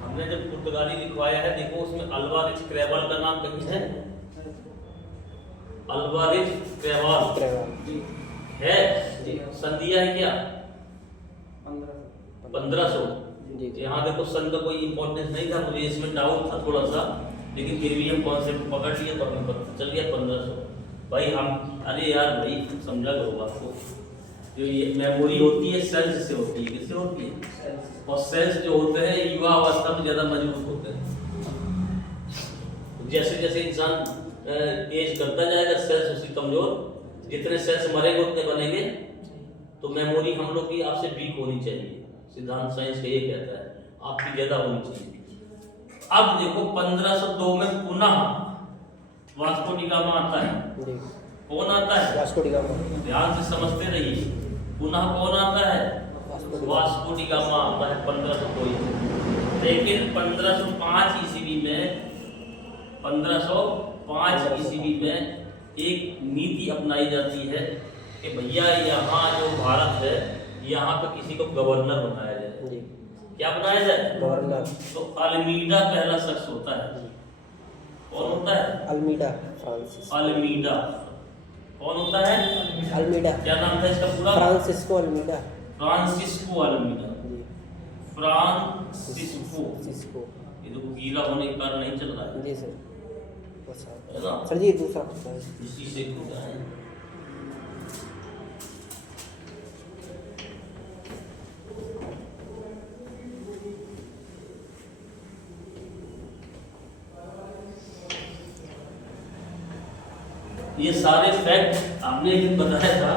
हमने जब पुर्तगाली लिखवाया है, देखो उसमें अल्वारेज कैबाल का नाम कहीं है? अल्वारेज कैबाल है जी। संधिया है क्या? 1500। यहाँ देखो सन का कोई इंपॉर्टेंस नहीं था, मुझे इसमें डाउट था थोड़ा सा, लेकिन फिर भी हम कॉन्सेप्ट पकड़ लिए तो हमें पता चल गया 1500। भाई हम, अरे यार भाई समझा करो बात को, जो ये मेमोरी होती है सेल्स से होती है। किससे होती है? और सेल्स जो होते हैं युवा अवस्था में ज़्यादा मजबूत होते हैं। जैसे जैसे इंसान एज करता जाएगा, सेल्स उसकी कमजोर, जितने सेल्स मरेंगे उतने बनेंगे। तो मेमोरी हम लोग की आपसे वीक होनी चाहिए, सिद्धांत साइंस ये कहता है, आपकी ज्यादा होनी चाहिए। अब देखो 1502 में पुनः वास्को डी गामा आता है। जी। कौन आता है? Vasco D gamma. ध्यान से समझते रहिए। पुनः कौन आता है? वास्को डी गामा आता है 1502 ईस्वी। लेकिन 1505 ईस्वी में 1505 ईस्वी में एक नीति अपनाई जाती है कि भैया यहाँ जो भारत है यहाँ पे किसी को गवर्नर बनाया जाए। जी। क्या बनाया जाए? गवर्नर। तो अल्मीडा पहला शख्स होता है। कौन होता है? Almeida Francis. अल्मीडा। कौन होता है? अल्मीडा। क्या नाम था इसका पूरा? Francisco Almeida. Francisco Almeida. जी। फ्रांसिस्को। फ्रांसिस्को। ये तो गीला होने के कारण नहीं चल रहा है। जी सर। है ना? सर जी दूसरा प्रश्न है। इसी से खुद है। ये सारे फैक्ट आपने एक दिन बताया था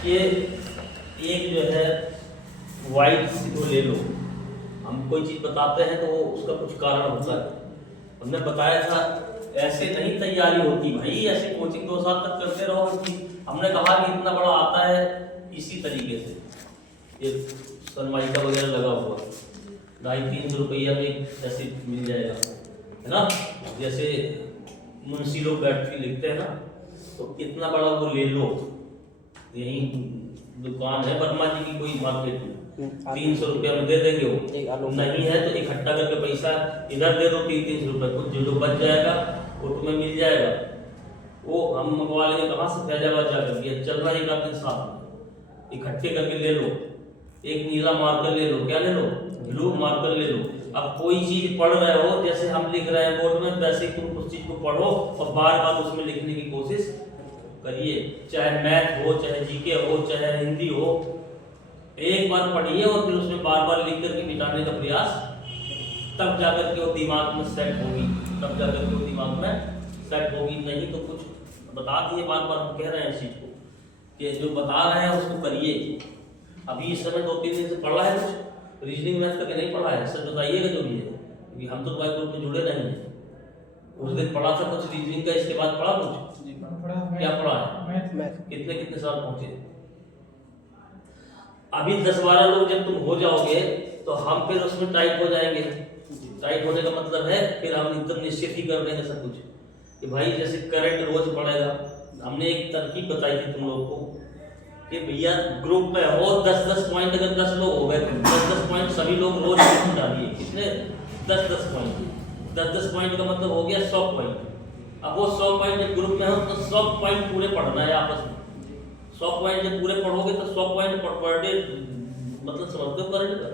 कि एक जो है वाइट को ले लो, हम कोई चीज बताते हैं तो वो उसका कुछ कारण होता है। हमने बताया था ऐसे नहीं तैयारी होती भाई, ऐसे कोचिंग 2 साल तक करते रहो इसकी। हमने कहा कि इतना बड़ा आता है इसी तरीके से, ये सनमाइका वगैरह लगा हुआ 250-300 रुपया में ऐसे मिल जाएगा, है ना। जैसे मुंशी लोग बैठ के लिखते हैं ना, तो इतना बड़ा वो ले लो। यही दुकान है वर्मा जी की कोई मार्केट में, 300 रुपया में दे देंगे वो। नहीं है तो इकट्ठा करके पैसा इधर दे दो 300 रुपये, कुछ जो बच जाएगा वो तुम्हें मिल जाएगा। वो हम मंगवा लेंगे कहाँ से? फैजाबाद जाकर के। चलना एक आध दिन साथ में इकट्ठे करके ले लो। एक नीला मार्कर ले लो, क्या ले लो? ब्लू मार्कर ले लो। अब कोई चीज पढ़ रहे हो, जैसे हम लिख रहे हैं बोर्ड में, वैसे तुम उस चीज को पढ़ो और बार बार उसमें लिखने की कोशिश करिए। चाहे मैथ हो, चाहे जीके हो, चाहे हिंदी हो, एक बार पढ़िए और फिर उसमें बार बार लिख करके मिटाने का प्रयास, तब जाकर के वो दिमाग में सेट होगी, तब जाकर के वो दिमाग में सेट होगी। नहीं तो कुछ बता दिए, बार बार हम कह रहे हैं इस चीज को कि जो बता रहे हैं उसको करिए। अभी इस समय 2-3 दिन से पढ़ा है कुछ रीजनिंग मैथ करके नहीं पढ़ा है, सर बताइएगा जो भी है, क्योंकि हम तो ग्रुप में जुड़े नहीं हैं। उस दिन पढ़ा था कुछ रीजनिंग का, इसके बाद पढ़ा कुछ? क्या पढ़ा है? कितने कितने साल पहुंचे? अभी 10-12 लोग जब तुम हो जाओगे तो हम फिर उसमें टाइप हो जाएंगे। टाइप होने का मतलब है फिर हम एकदम निश्चित ही कर देंगे सब कुछ कि भाई जैसे करंट रोज बढ़ेगा। हमने एक तरकीब बताई थी तुम लोग को कि भैया ग्रुप में हो 10-10 पॉइंट, अगर 10 लोग हो गए तो 10-10 पॉइंट सभी लोग रोज डालिए। कितने? 10-10 पॉइंट। 10-10 पॉइंट का मतलब हो गया 100 पॉइंट। अब वो 100 पॉइंट ग्रुप में हो तो 100 पॉइंट पूरे पढ़ना है आपस में। 100 पॉइंट जब पूरे पढ़ोगे तो 100 पॉइंट पर डे, मतलब समझते हो करंट का,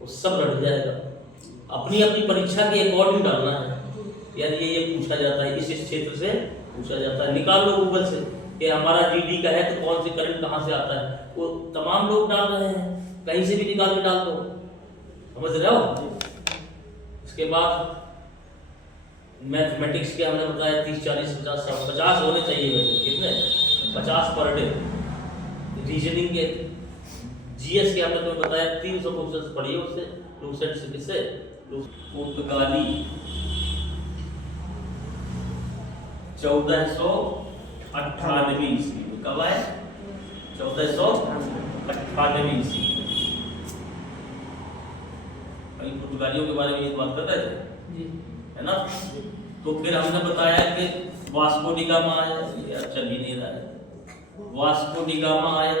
वो सब रट जाएगा। अपनी अपनी परीक्षा के अकॉर्डिंग डालना है। यार ये पूछा जाता है, इस क्षेत्र से पूछा जाता है, निकाल लो गूगल से कि हमारा जीडी का है तो कौन से करंट कहाँ से आता है। वो तमाम लोग डाल रहे हैं, कहीं से भी निकाल के डाल दो। समझ रहे हो? इसके बाद मैथमेटिक्स के हमने बताया 30, 40, 50 होने चाहिए वैसे। कितने? 50 पर डे। रीजनिंग के, जीएस के हमने तुम्हें बताया 300 क्वेश्चन पढ़िए उससे, 2 सेट से। किससे? पुर्तगाली 1498 ईस्वी में। कब आए? 1498 ईस्वी। भाई पुर्तगालियों के बारे में ये बात कर रहे थे, है ना। तो फिर हमने बताया कि वास्को डी गामा आया। ये चल ही नहीं रहा है। वास्को डी गामा आया।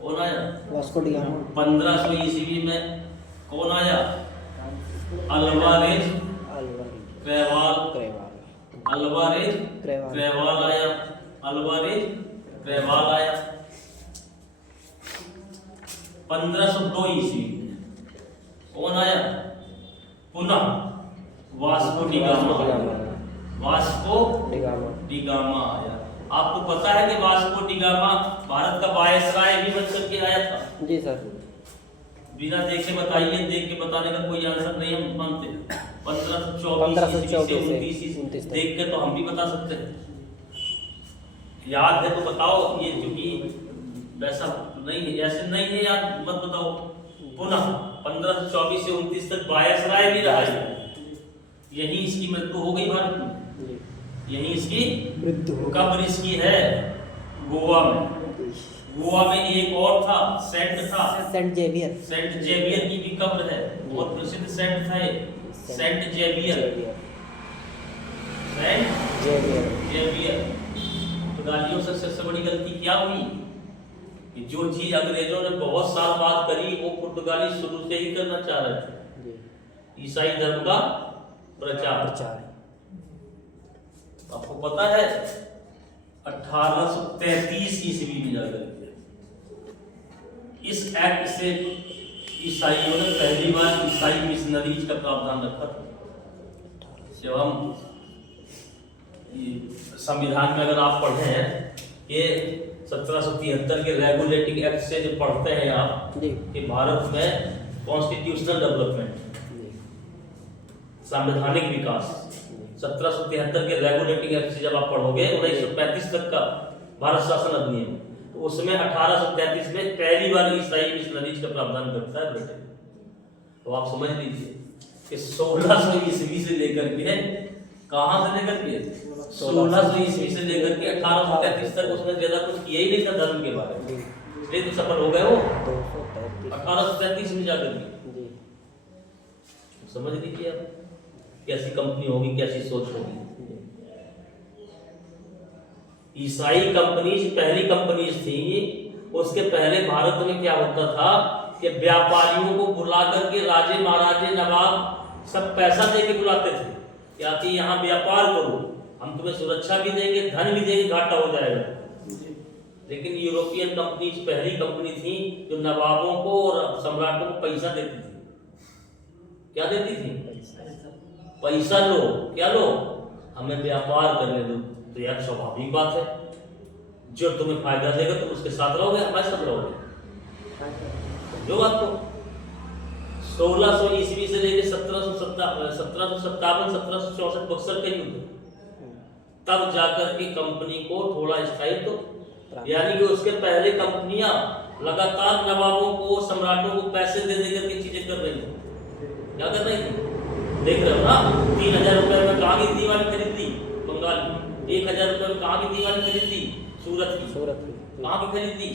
कौन आया? Vasco D gamma. 1500 ईस्वी में कौन आया? अल्वारेज क्रेवाल। अल्वारेज क्रेवाल आया। अल्वारेज क्रेवाल आया 1502 ईस्वी में। कौन आया? पुनः Vasco D gamma. Vasco D gamma आया। आपको पता है कि वास्को डी गामा भारत का वायसराय भी बन करके आया था? जी सर। बिना देखे बताइए, देख के बताने का कोई आंसर नहीं हम मानते। 1524 से 29 देख के तो हम भी बता सकते हैं। याद है तो बताओ, ये क्योंकि वैसा नहीं है, ऐसे नहीं है याद मत बताओ। पुनः 1524 से 29 तक वायसराय भी रहा है। यही इसकी मृत्यु हो गई भारत में, यही इसकी मृत्यु हो कब्र इसकी है गोवा में। गोवा में एक और था, सेंट था, सेंट जेवियर। सेंट जेवियर की भी कब्र है, बहुत प्रसिद्ध सेंट था ये, सेंट जेवियर, सेंट जेवियर। पुर्तगालियों से सबसे बड़ी गलती क्या हुई कि जो चीज अंग्रेजों ने बहुत साल बाद करी वो पुर्तगाली शुरू से ही करना चाह रहे थे, ईसाई धर्म का प्रचार। आपको पता है 1833 ईस्वी में जाकर इस एक्ट से ईसाइयों ने पहली बार ईसाई मिशनरीज का प्रावधान रखा था। जब हम संविधान में अगर आप पढ़े हैं ये 1773 के रेगुलेटिंग एक्ट से जो पढ़ते हैं आप कि भारत में कॉन्स्टिट्यूशनल डेवलपमेंट, संवैधानिक विकास, 1773 के रेगुलेटिंग एक्ट से जब आप पढ़ोगे 1935 तक का भारत शासन अधिनियम, तो उसमें 1833 में पहली बार ईसाई मिशनरीज का प्रावधान करता है ब्रिटेन। तो आप समझ लीजिए कि 1600 ईस्वी से लेकर के कहां से लेकर के 1600 ईस्वी से लेकर के 1833 तक उसने ज्यादा कुछ किया ही नहीं था धर्म के बारे में, इसलिए तो सफल हो गए वो 1833 में जाकर के। समझ लीजिए आप कैसी कंपनी होगी, कैसी सोच होगी। ईसाई कंपनीज पहली कंपनीज थी। उसके पहले भारत में क्या होता था कि व्यापारियों को बुला करके राजे महाराजे नवाब सब पैसा दे के बुलाते थे क्या कि यहाँ व्यापार करो, हम तुम्हें सुरक्षा भी देंगे, धन भी देंगे, घाटा हो जाएगा। लेकिन यूरोपियन कंपनीज पहली कंपनी थी जो नवाबों को और सम्राटों को पैसा देती थी। क्या देती थी? पैसा लो, क्या लो, हमें व्यापार करने दो। तो यार स्वाभाविक बात है, जो तुम्हें फायदा देगा तुम उसके साथ रहोगे, हमारे साथ रहोगे। जो बात को 1600 ईस्वी से लेकर 1757 1764 बक्सर का युद्ध, तब जाकर के कंपनी को थोड़ा स्थायित्व, यानी कि उसके पहले कंपनियां लगातार नवाबों को सम्राटों को पैसे दे दे करके चीजें कर रही थी। क्या कर रही थी? देख रहे हो ना, 3000 रुपए में कहाँ की दीवार खरीद ली बंगाल में, 1000 रुपए में कहाँ की दीवार खरीद ली सूरत की, कहाँ की खरीद ली?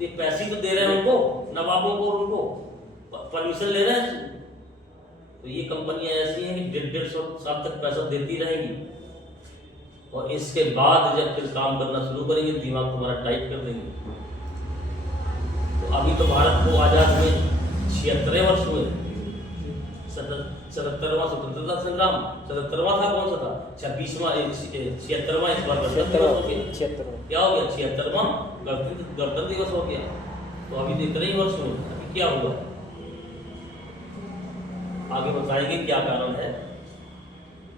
ये पैसे तो दे रहे हैं उनको, नवाबों को, उनको परमिशन ले रहे हैं। तो ये कंपनियां ऐसी हैं कि 150 साल तक पैसा देती रहेंगी और इसके बाद जब फिर काम करना शुरू करेंगे दिमाग तुम्हारा टाइट कर देंगे। तो अभी तो भारत को आजाद हुए 76 वर्ष हुए, 77वां स्वतंत्रता संग्राम, 77वां था, कौन सा था? 26वां 76वां इस बार गणतंत्र दिवस हो गया। क्या हो गया? 76वां गणतंत्र दिवस हो गया। तो अभी तो इतने ही वर्ष हुए, अभी क्या हुआ? आगे बताएंगे क्या कारण है।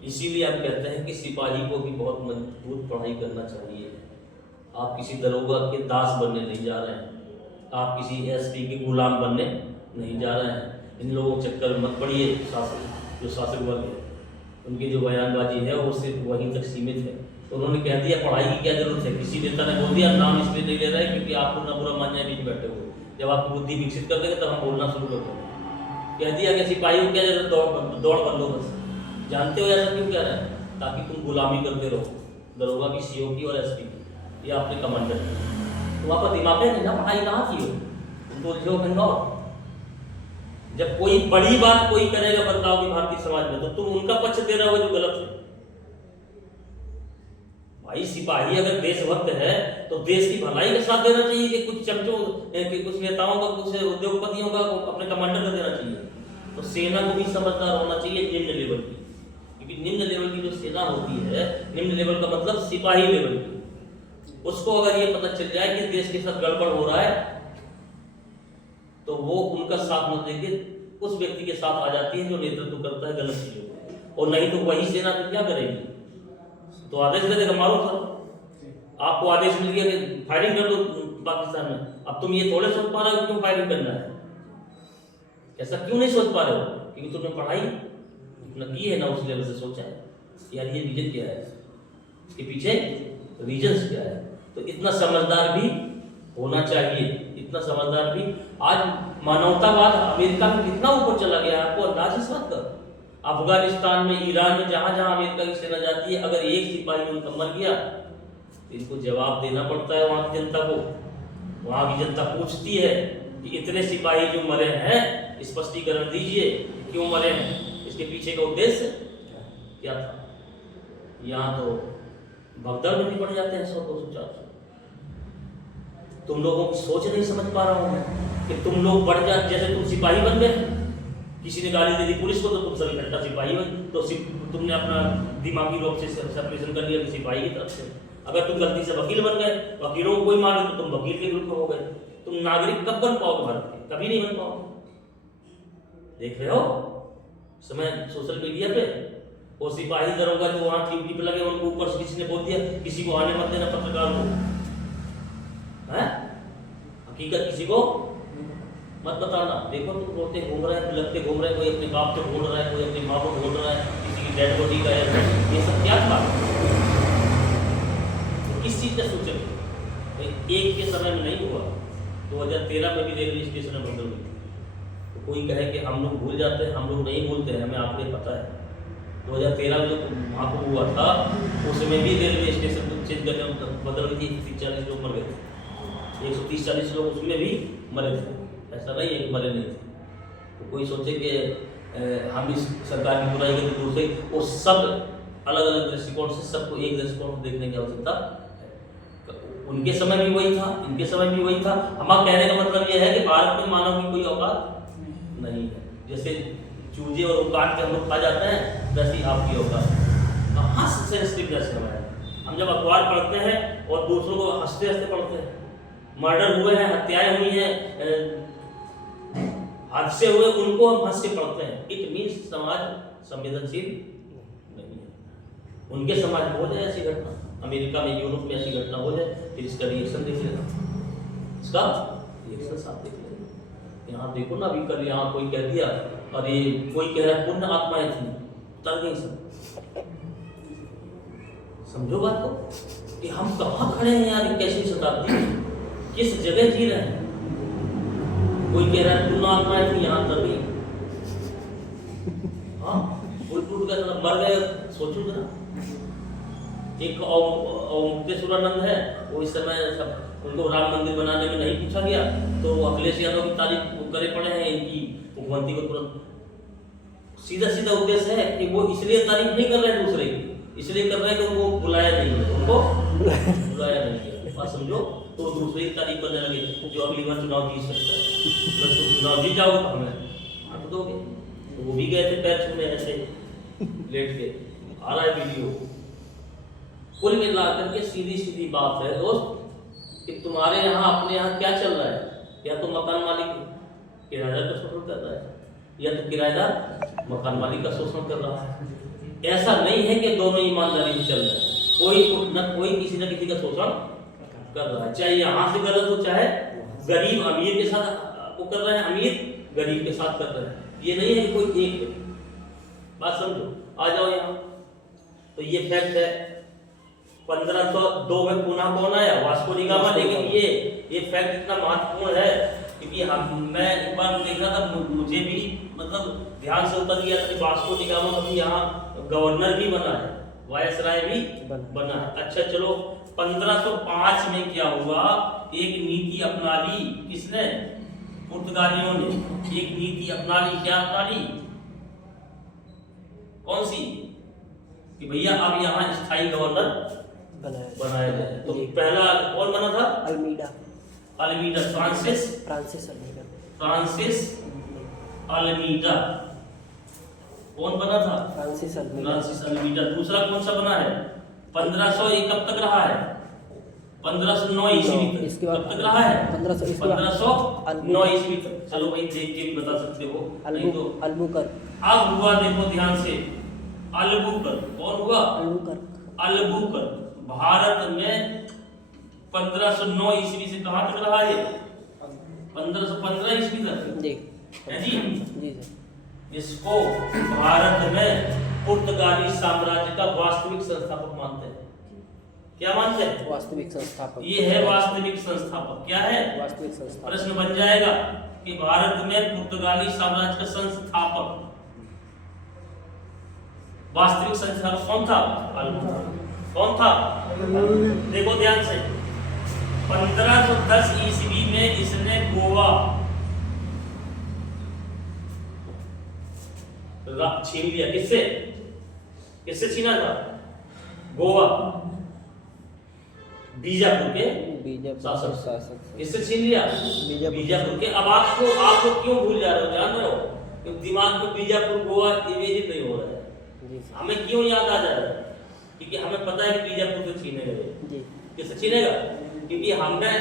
इसीलिए हम कहते हैं कि सिपाही को भी बहुत मजबूत पढ़ाई करना चाहिए। आप किसी दरोगा के दास बनने नहीं जा रहे हैं, आप किसी एसपी के गुलाम बनने नहीं जा रहे हैं। इन लोगों के चक्कर में मत पड़िए। जो शासक वर्ग है उनकी जो बयानबाजी है वो सिर्फ वहीं तक सीमित है। तो उन्होंने कह दिया पढ़ाई की क्या जरूरत है। किसी नेता ने बोल दिया नाम इसलिए नहीं ले रहा है क्योंकि आपको ना बुरा मान जाए बीच बैठे हुए, जब आपकी बुद्धि विकसित कर देंगे तब हम बोलना शुरू कर देंगे। कह दिया कि सिपाही को क्या जरूरत, दौड़ बंदोबस्त। जानते हो ऐसा क्यों कह रहे हैं? ताकि तुम गुलामी करते रहो दरोगा की, सीओ की और एसपी की, या अपने कमांडर की। तो आपका दिमाग है ना, पढ़ाई कहाँ की हो, तुम तो उलझे हो बंगाल। जब कोई बड़ी बात कोई करेगा बदलाव की भारतीय समाज में तो तुम उनका पक्ष दे रहे हो जो गलत है। भाई सिपाही अगर देशभक्त है तो देश की भलाई का साथ देना चाहिए कि कुछ चमचों कि कुछ नेताओं का, कुछ उद्योगपतियों का अपने कमांडर को देना चाहिए। तो सेना को भी समझदार होना चाहिए निम्न लेवल की, क्योंकि निम्न लेवल की जो सेना होती है, निम्न लेवल का मतलब सिपाही लेवल की, उसको अगर ये पता चल जाए कि देश के साथ गड़बड़ हो रहा है तो वो उनका साथ न देके उस व्यक्ति के साथ आ जाती है जो नेतृत्व करता है गलत चीजों को। और नहीं तो वही सेना तो क्या करेगी? तो आदेश दे देगा मारो सर। आपको आदेश मिल गया कि फायरिंग कर दो पाकिस्तान में, अब तुम ये थोड़े सोच पा रहे हो क्यों फायरिंग करना है। ऐसा क्यों नहीं सोच पा रहे हो? क्योंकि तुमने पढ़ाई ना की है ना उस लेवल से सोचा है यार ये रीजन क्या है, इसके पीछे रीजन्स क्या है। तो इतना समझदार भी होना चाहिए, इतना समझदार भी। आज मानवतावाद अमेरिका में कितना ऊपर चला गया आपको अंदाज इस बात का। अफगानिस्तान में, ईरान में, जहां जहां अमेरिका की सेना जाती है, अगर एक सिपाही उनका मर गया तो इनको जवाब देना पड़ता है वहां की जनता को। वहां की जनता पूछती है कि इतने सिपाही जो मरे हैं स्पष्टीकरण दीजिए क्यों मरे हैं, इसके पीछे का उद्देश्य क्या था। यहाँ तो भगदड़ में भी पड़ जाते हैं 100-200-400। तुम लोगों की सोच नहीं समझ पा रहा हूं मैं कि तुम लोग बढ़ जाते, जैसे तुम सिपाही बन गए, किसी ने गाली दे दी पुलिस को तो तुम सभी घंटा सिपाही बन, तो तुमने अपना दिमागी रूप से सेपरेशन कर लिया कि सिपाही की तरफ से। अगर तुम गलती से वकील बन गए, वकीलों को कोई मार दे तो तुम वकील के ग्रुप में हो गए। तुम नागरिक कब बन पाओगे भारत के? कभी नहीं बन पाओगे। देख रहे हो समय सोशल मीडिया पे, वो सिपाही दरोगा जो वहां ड्यूटी पे लगे उनको ऊपर से किसी ने बोल दिया किसी को आने मत देना पत्रकार को, है हकीकत किसी को मत बताना। देखो तुम रोते घूम रहे हैं, लगते घूम रहे हैं, कोई अपने बाप को ढूंढ रहा है, कोई अपनी माँ को ढूंढ रहा है, किसी की डेड बॉडी का है, ये सब क्या था? तो किस चीज का सोचे? एक के समय में नहीं हुआ, 2013 में भी रेलवे स्टेशन में बदल हुई। तो कोई कहे कि हम लोग भूल जाते हैं, हम लोग नहीं भूलते हैं, हमें आपको पता है 2013 में जो वहाँ को हुआ था उसमें भी रेलवे स्टेशन को चेंज करके बदल हुई थी। 30-40 लोग मर गए थे, 130-40 लोग उसमें भी मरे थे। ऐसा नहीं है कि मरे नहीं थे। तो कोई सोचे कि हम इस सरकार की बुराई करके दूसरे, वो सब अलग अलग दृष्टिकोण से सबको एक दृष्टिकोण देखने की आवश्यकता है। उनके समय भी वही था, इनके समय भी वही था। हमारा कहने का मतलब यह है कि भारत में मानव की कोई औकात नहीं है। जैसे चूजे और औकात के हम लोग खा जाते हैं, वैसे आपकी औकात कहाँ से सेंसिटिवनेस है। हम जब अखबार पढ़ते हैं और दूसरों को हंसते हंसते पढ़ते हैं, मर्डर हुए हैं, हत्याएं हुई हैं, हादसे हुए, उनको हम हंस के पढ़ते हैं। इट मीन्स समाज संवेदनशील नहीं है। उनके समाज में हो जाए ऐसी घटना, अमेरिका में, यूरोप में ऐसी घटना हो जाए, फिर इसका रिएक्शन देख लेना, इसका रिएक्शन साफ देख लेना। यहाँ देखो ना, अभी कल यहाँ कोई कह दिया, और ये कोई कह रहा है पुण्य आत्माएं थी, उतर गई सब। समझो बात को कि हम कहाँ खड़े हैं यार, कैसी शताब्दी में, किस जगह जी रहे हैं। कोई कह रहा है पुण्य आत्माएं थी, यहाँ उतर गई। हाँ, कोई टूट गया, मर गए, सोचो जरा। एक मुक्तेश्वरानंद है, वो इस समय सब उनको राम मंदिर बनाने में नहीं पूछा गया, तो अखिलेश यादव की तारीफ करे पड़े हैं इनकी मुख्यमंत्री को तुरंत। सीधा सीधा उद्देश्य है कि वो इसलिए तारीफ नहीं कर रहे हैं दूसरे की, इसलिए कर रहे हैं कि उनको बुलाया नहीं है, उनको बुलाया नहीं है। बात समझो, तो दूसरे की तारीफ करने लगे, जो अगली बार चुनाव जीत सकता है। तो चुनाव जीत जाओ तो हमें हाथ दोगे। तो वो भी गए थे पैर छूने ऐसे लेट के, आ रहा है वीडियो। कुल मिलाकर के सीधी सीधी बात है दोस्त कि तुम्हारे यहाँ अपने यहाँ क्या चल रहा है, या तो मकान मालिक किराएदार का शोषण कर रहा है, या तो किराएदार मकान मालिक का शोषण कर रहा है। ऐसा नहीं है कि दोनों ईमानदारी से चल रहे हैं। कोई किसी न किसी का शोषण कर रहा है, चाहे यहाँ से गलत हो, चाहे गरीब अमीर के साथ वो कर रहे हैं, अमीर गरीब के साथ कर रहे हैं। ये नहीं है कि कोई एक बात समझो। आ जाओ यहाँ, तो ये फैक्ट है। 1502 में पुनः कौन आया? Vasco D gamma. लेकिन ये फैक्ट इतना महत्वपूर्ण है क्योंकि मैं एक बार देख रहा था, मुझे भी मतलब ध्यान से उतर गया था कि वास्को डी गामा कभी यहाँ गवर्नर भी बना है, वायसराय भी बना है। अच्छा चलो, 1505 में क्या हुआ? एक नीति अपना ली, किसने? पुर्तगालियों ने एक नीति अपना ली। क्या अपना ली? कौन सी? कि भैया अब यहाँ स्थायी गवर्नर बनाया जाए। तो पहला कौन बना था? अल्मीडा। फ्रांसिस अल्मीडा कौन बना था? Francis Almeida. दूसरा कौन सा बना है? 1500 कब तक रहा है? 1509 ईस्वी तक। कब तक रहा है? 1509 ईस्वी तक। चलो भाई देख के भी बता सकते हो, नहीं तो अल्बुकर्क। अब हुआ, देखो ध्यान से, अल्बुकर्क। कौन हुआ? अल्बुकर्क। भारत में 1509 ईस्वी से कहां तक रहा है? 1515 ईस्वी तक जी है जी। जी सर। इसको भारत में पुर्तगाली साम्राज्य का वास्तविक संस्थापक मानते हैं। क्या मानते हैं? वास्तविक संस्थापक। ये है वास्तविक संस्थापक। क्या है? वास्तविक संस्थापक। प्रश्न बन जाएगा कि भारत में पुर्तगाली साम्राज्य का संस्थापक वास्तविक संस्थापक कौन था? कौन था? देखो ध्यान से, 1510 ईस्वी में इसने गोवा छीन लिया। किससे? किससे छीना था? गोवा बीजापुर के शासक। किससे छीन लिया? बीजापुर के। अब आपको क्यों भूल जा रहे हो? जान रहे हो कि दिमाग में बीजापुर गोवा इमेजिन नहीं हो रहा है। हमें क्यों याद आ जा रहा है? क्योंकि हमें पता है कि बीजापुर से छीने गए। किससे छीनेगा? क्योंकि हमें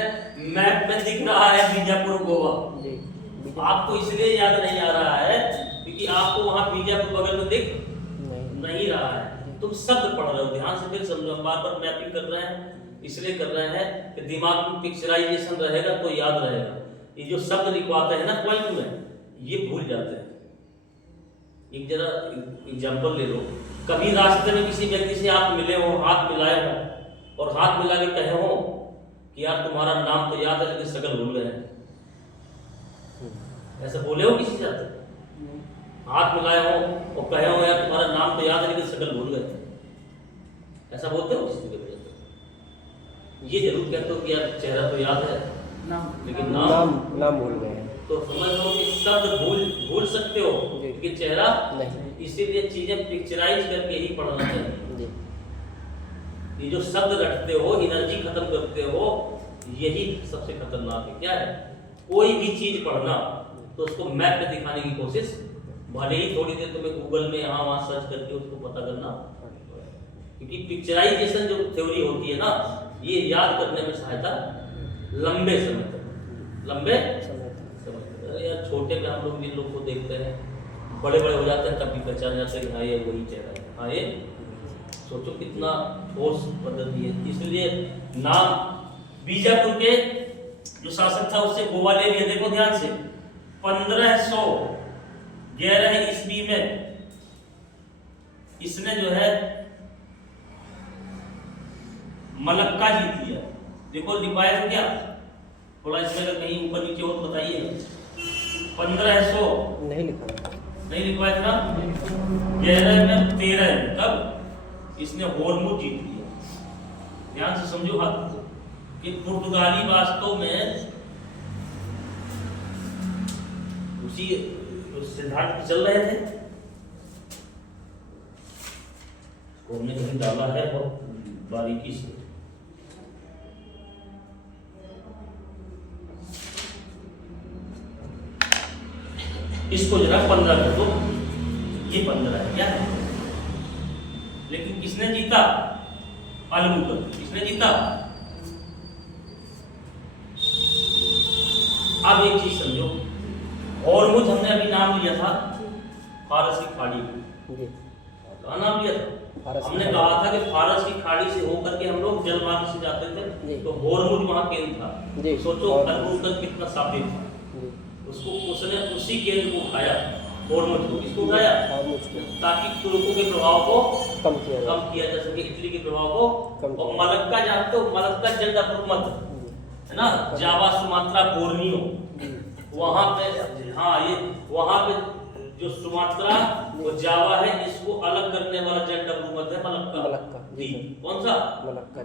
मैप में दिख रहा है बीजापुर गोवा। आपको इसलिए याद नहीं आ रहा है क्योंकि आपको वहां बीजापुर बगल में दिख नहीं रहा है। तुम शब्द पढ़ रहे हो, ध्यान से फिर समझो। हम बार-बार मैपिंग कर रहे हैं, इसलिए कर रहे हैं कि दिमाग में पिक्चराइजेशन रहेगा तो याद रहेगा। ये जो शब्द लिखवाते हैं ना पॉइंट में, ये भूल जाते हैं। एक जरा एग्जांपल ले लो। कभी रास्ते में किसी व्यक्ति से आप मिले हो, हाथ मिलाए हो और हाथ मिला के कहे हो कि यार तुम्हारा नाम तो याद है लेकिन शक्ल भूल गए हैं, ऐसा बोले हो किसी से? हाथ मिलाए हो और कहे हो यार तुम्हारा नाम तो याद है लेकिन शक्ल भूल गए, ऐसा बोलते हो किसी से? ये जरूर कहते हो कि यार चेहरा तो याद है लेकिन नाम भूल गए। तो समझ लो कि शब्द भूल सकते हो लेकिन चेहरा नहीं। इसीलिए चीजें पिक्चराइज करके ही पढ़ना चाहिए। ये जो शब्द रटते हो, एनर्जी खत्म करते हो, यही सबसे खतरनाक है। क्या है? कोई भी चीज पढ़ना तो उसको मैप में दिखाने की कोशिश, भले ही थोड़ी देर तुम्हें गूगल में यहाँ वहां सर्च करके उसको पता करना, क्योंकि पिक्चराइजेशन जो थ्योरी होती है ना, ये याद करने में सहायता लंबे समय तक यार छोटे में हम लोग जिन लोग को देखते हैं, बड़े हो जाते हैं तब भी पहचान जाते हैं कि हाँ ये वही चेहरा है। हाँ ये सोचो कितना ठोस पद्धति है। इसलिए नाम बीजापुर के जो शासक था उससे गोवा ले लिया। देखो ध्यान से, 1511 ईस्वी में इसने जो है मलक्का जीत लिया। देखो लिखवाया था क्या? थोड़ा इसमें अगर कहीं ऊपर नीचे हो तो बताइए। 1500 नहीं लिखवाया था ना? 11 में 13 में तब इसने होर्मुज जीत लिया। ध्यान से समझो बात कि पुर्तगाली वास्तव में उसी सिद्धांत चल रहे थे। हमने कहीं डाला है बहुत बारीकी से। इसको जरा 15 कर दो, ये 15 है। क्या है? लेकिन किसने जीता? अलमुगल। किसने जीता? अब एक चीज समझो, होर्मुज हमने अभी नाम लिया था फारस की खाड़ी का नाम लिया था। हमने कहा था कि फारस की खाड़ी से होकर के हम लोग जलमार्ग से जाते थे, तो होर्मुज वहां केंद्र था। सोचो अलमुगल कितना साबित था। उसको उसने उसी केंद्र को उठाया, होर्मुज को। किसको उठाया? ताकि तुर्कों के प्रभाव को कम किया जा सके, इटली के प्रभाव को। और मलक्का जानते हो? मलक्का जल्दापुर है ना, जावा, सुमात्रा, बोर्नियो, वहां पे। हाँ, ये वहां पे जो सुमात्रा और जावा है, इसको अलग करने वाला जल्दापुर है मलक्का। कौन सा? मलक्का।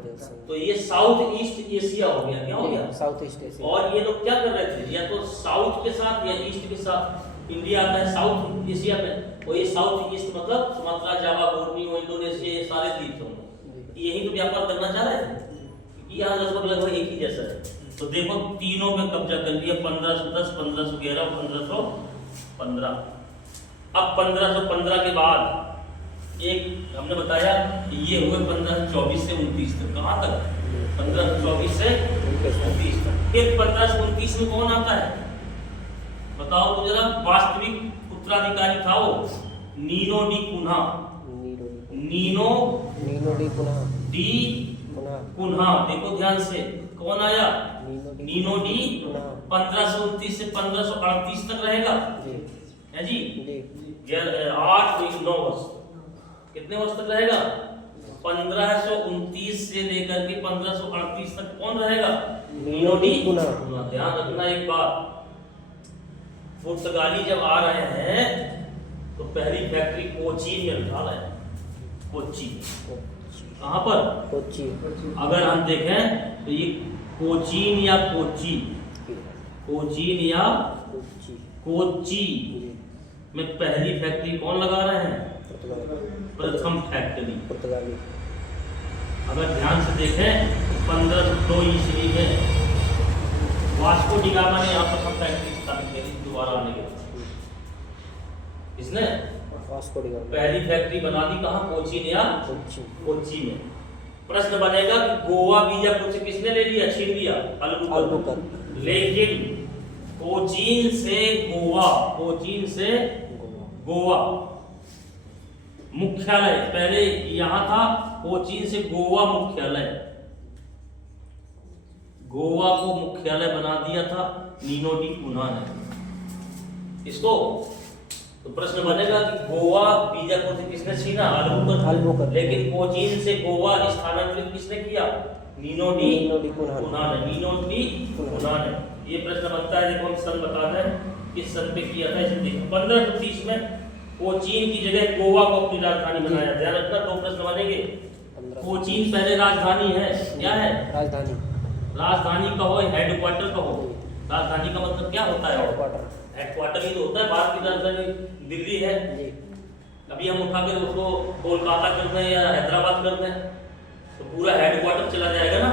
तो ये साउथ ईस्ट एशिया हो गया। क्या हो गया? South east Asia. और ये लोग क्या कर रहे थे? या तो साउथ के साथ या ईस्ट के साथ। इंडिया आता है साउथ एशिया में, और ये साउथ ईस्ट मतलब सुमात्रा, जावा, बोर्नियो, इंडोनेशिया, ये सारे द्वीप होंगे। यही तो व्यापार करना चाह रहे थे, यहाँ लगभग एक ही जैसा है। तो देखो तीनों में कब्जा कर लिया, 1510, 1511, 1515। अब 1515 के बाद एक हमने बताया कि ये हुए 1524 से 29 तक। कहाँ तक? 1524 से 29 तक। फिर 1529 में कौन आता है? बताओ तो जरा। वास्तविक उत्तराधिकारी था वो Nuno da Cunha. Nuno da Cunha. देखो ध्यान से, कौन आया? Nino D. 1529 से 1538 तक रहेगा, है जी। 8 9 वर्ष, कितने वर्ष तक रहेगा? 1529 से लेकर के 1538 तक कौन रहेगा? Nuno da Cunha. ध्यान रखना एक बात, पुर्तगाली जब आ रहे हैं तो पहली फैक्ट्री कोची में डाला है। कोची कहाँ पर? कोची। अगर हम देखें तो ये कोचीन या कोची, कोचीन या कोची में पहली फैक्ट्री कौन लगा रहे हैं? प्रथम फैक्ट्री पुर्तगाली। अगर ध्यान से देखें 1502 ईस्वी में वास्को डी गामा ने यहाँ प्रथम फैक्ट्री स्थापित की थी दोबारा आने के बाद। इसने वास्को डी गामा पहली फैक्ट्री बना दी कहाँ? कोचीन या कोची। कोची में। प्रश्न बनेगा कि गोवा बीजापुर से किसने ले लिया, छीन लिया? अल्बुकर्क। लेकिन कोचीन से गोवा, कोचीन से गोवा मुख्यालय पहले यहां था, कोचीन से गोवा मुख्यालय, गोवा को मुख्यालय बना दिया था नीनो डी कुन्हा ने इसको। तो प्रश्न बनेगा कि गोवा बीजापुर से किसने छीना? अल्बुकर्क। लेकिन कोचीन से गोवा स्थानांतरित किसने किया? नीनो डी कुन्हा ने। नीनो डी कुन्हा ने। ये प्रश्न बनता है, देखो हम सन बताते हैं किस सन पे किया था इसे देखो। 1530 में कोचीन की जगह गोवा को अपनी राजधानी बनाया। ध्यान रखना, दो प्रश्न बनेंगे। कोचीन पहले राजधानी है, क्या है? राजधानी। राजधानी कहो, हेडक्वार्टर कहो। राजधानी का मतलब क्या होता है? हेडक्वार्टर। हेडक्वार्टर ही तो होता है। भारत की राजधानी दिल्ली है। अभी हम उठाकर उसको कोलकाता कर दें या हैदराबाद कर दें तो पूरा हेडक्वार्टर चला जाएगा ना।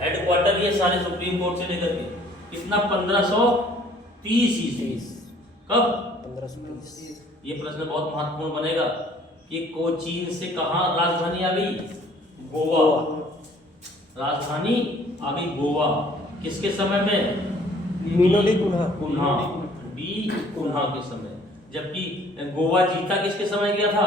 हेडक्वार्टर ये सारे सुप्रीम कोर्ट से लेकर के कितना 1530 ईस्वी। कब? 1530। ये प्रश्न बहुत महत्वपूर्ण बनेगा कि कोचीन से कहाँ राजधानी आ गई? गोवा। राजधानी आ गई गोवा। किसके समय में? Nuno da Cunha. Da Cunha के समय। जबकि गोवा जीता किसके समय गया था?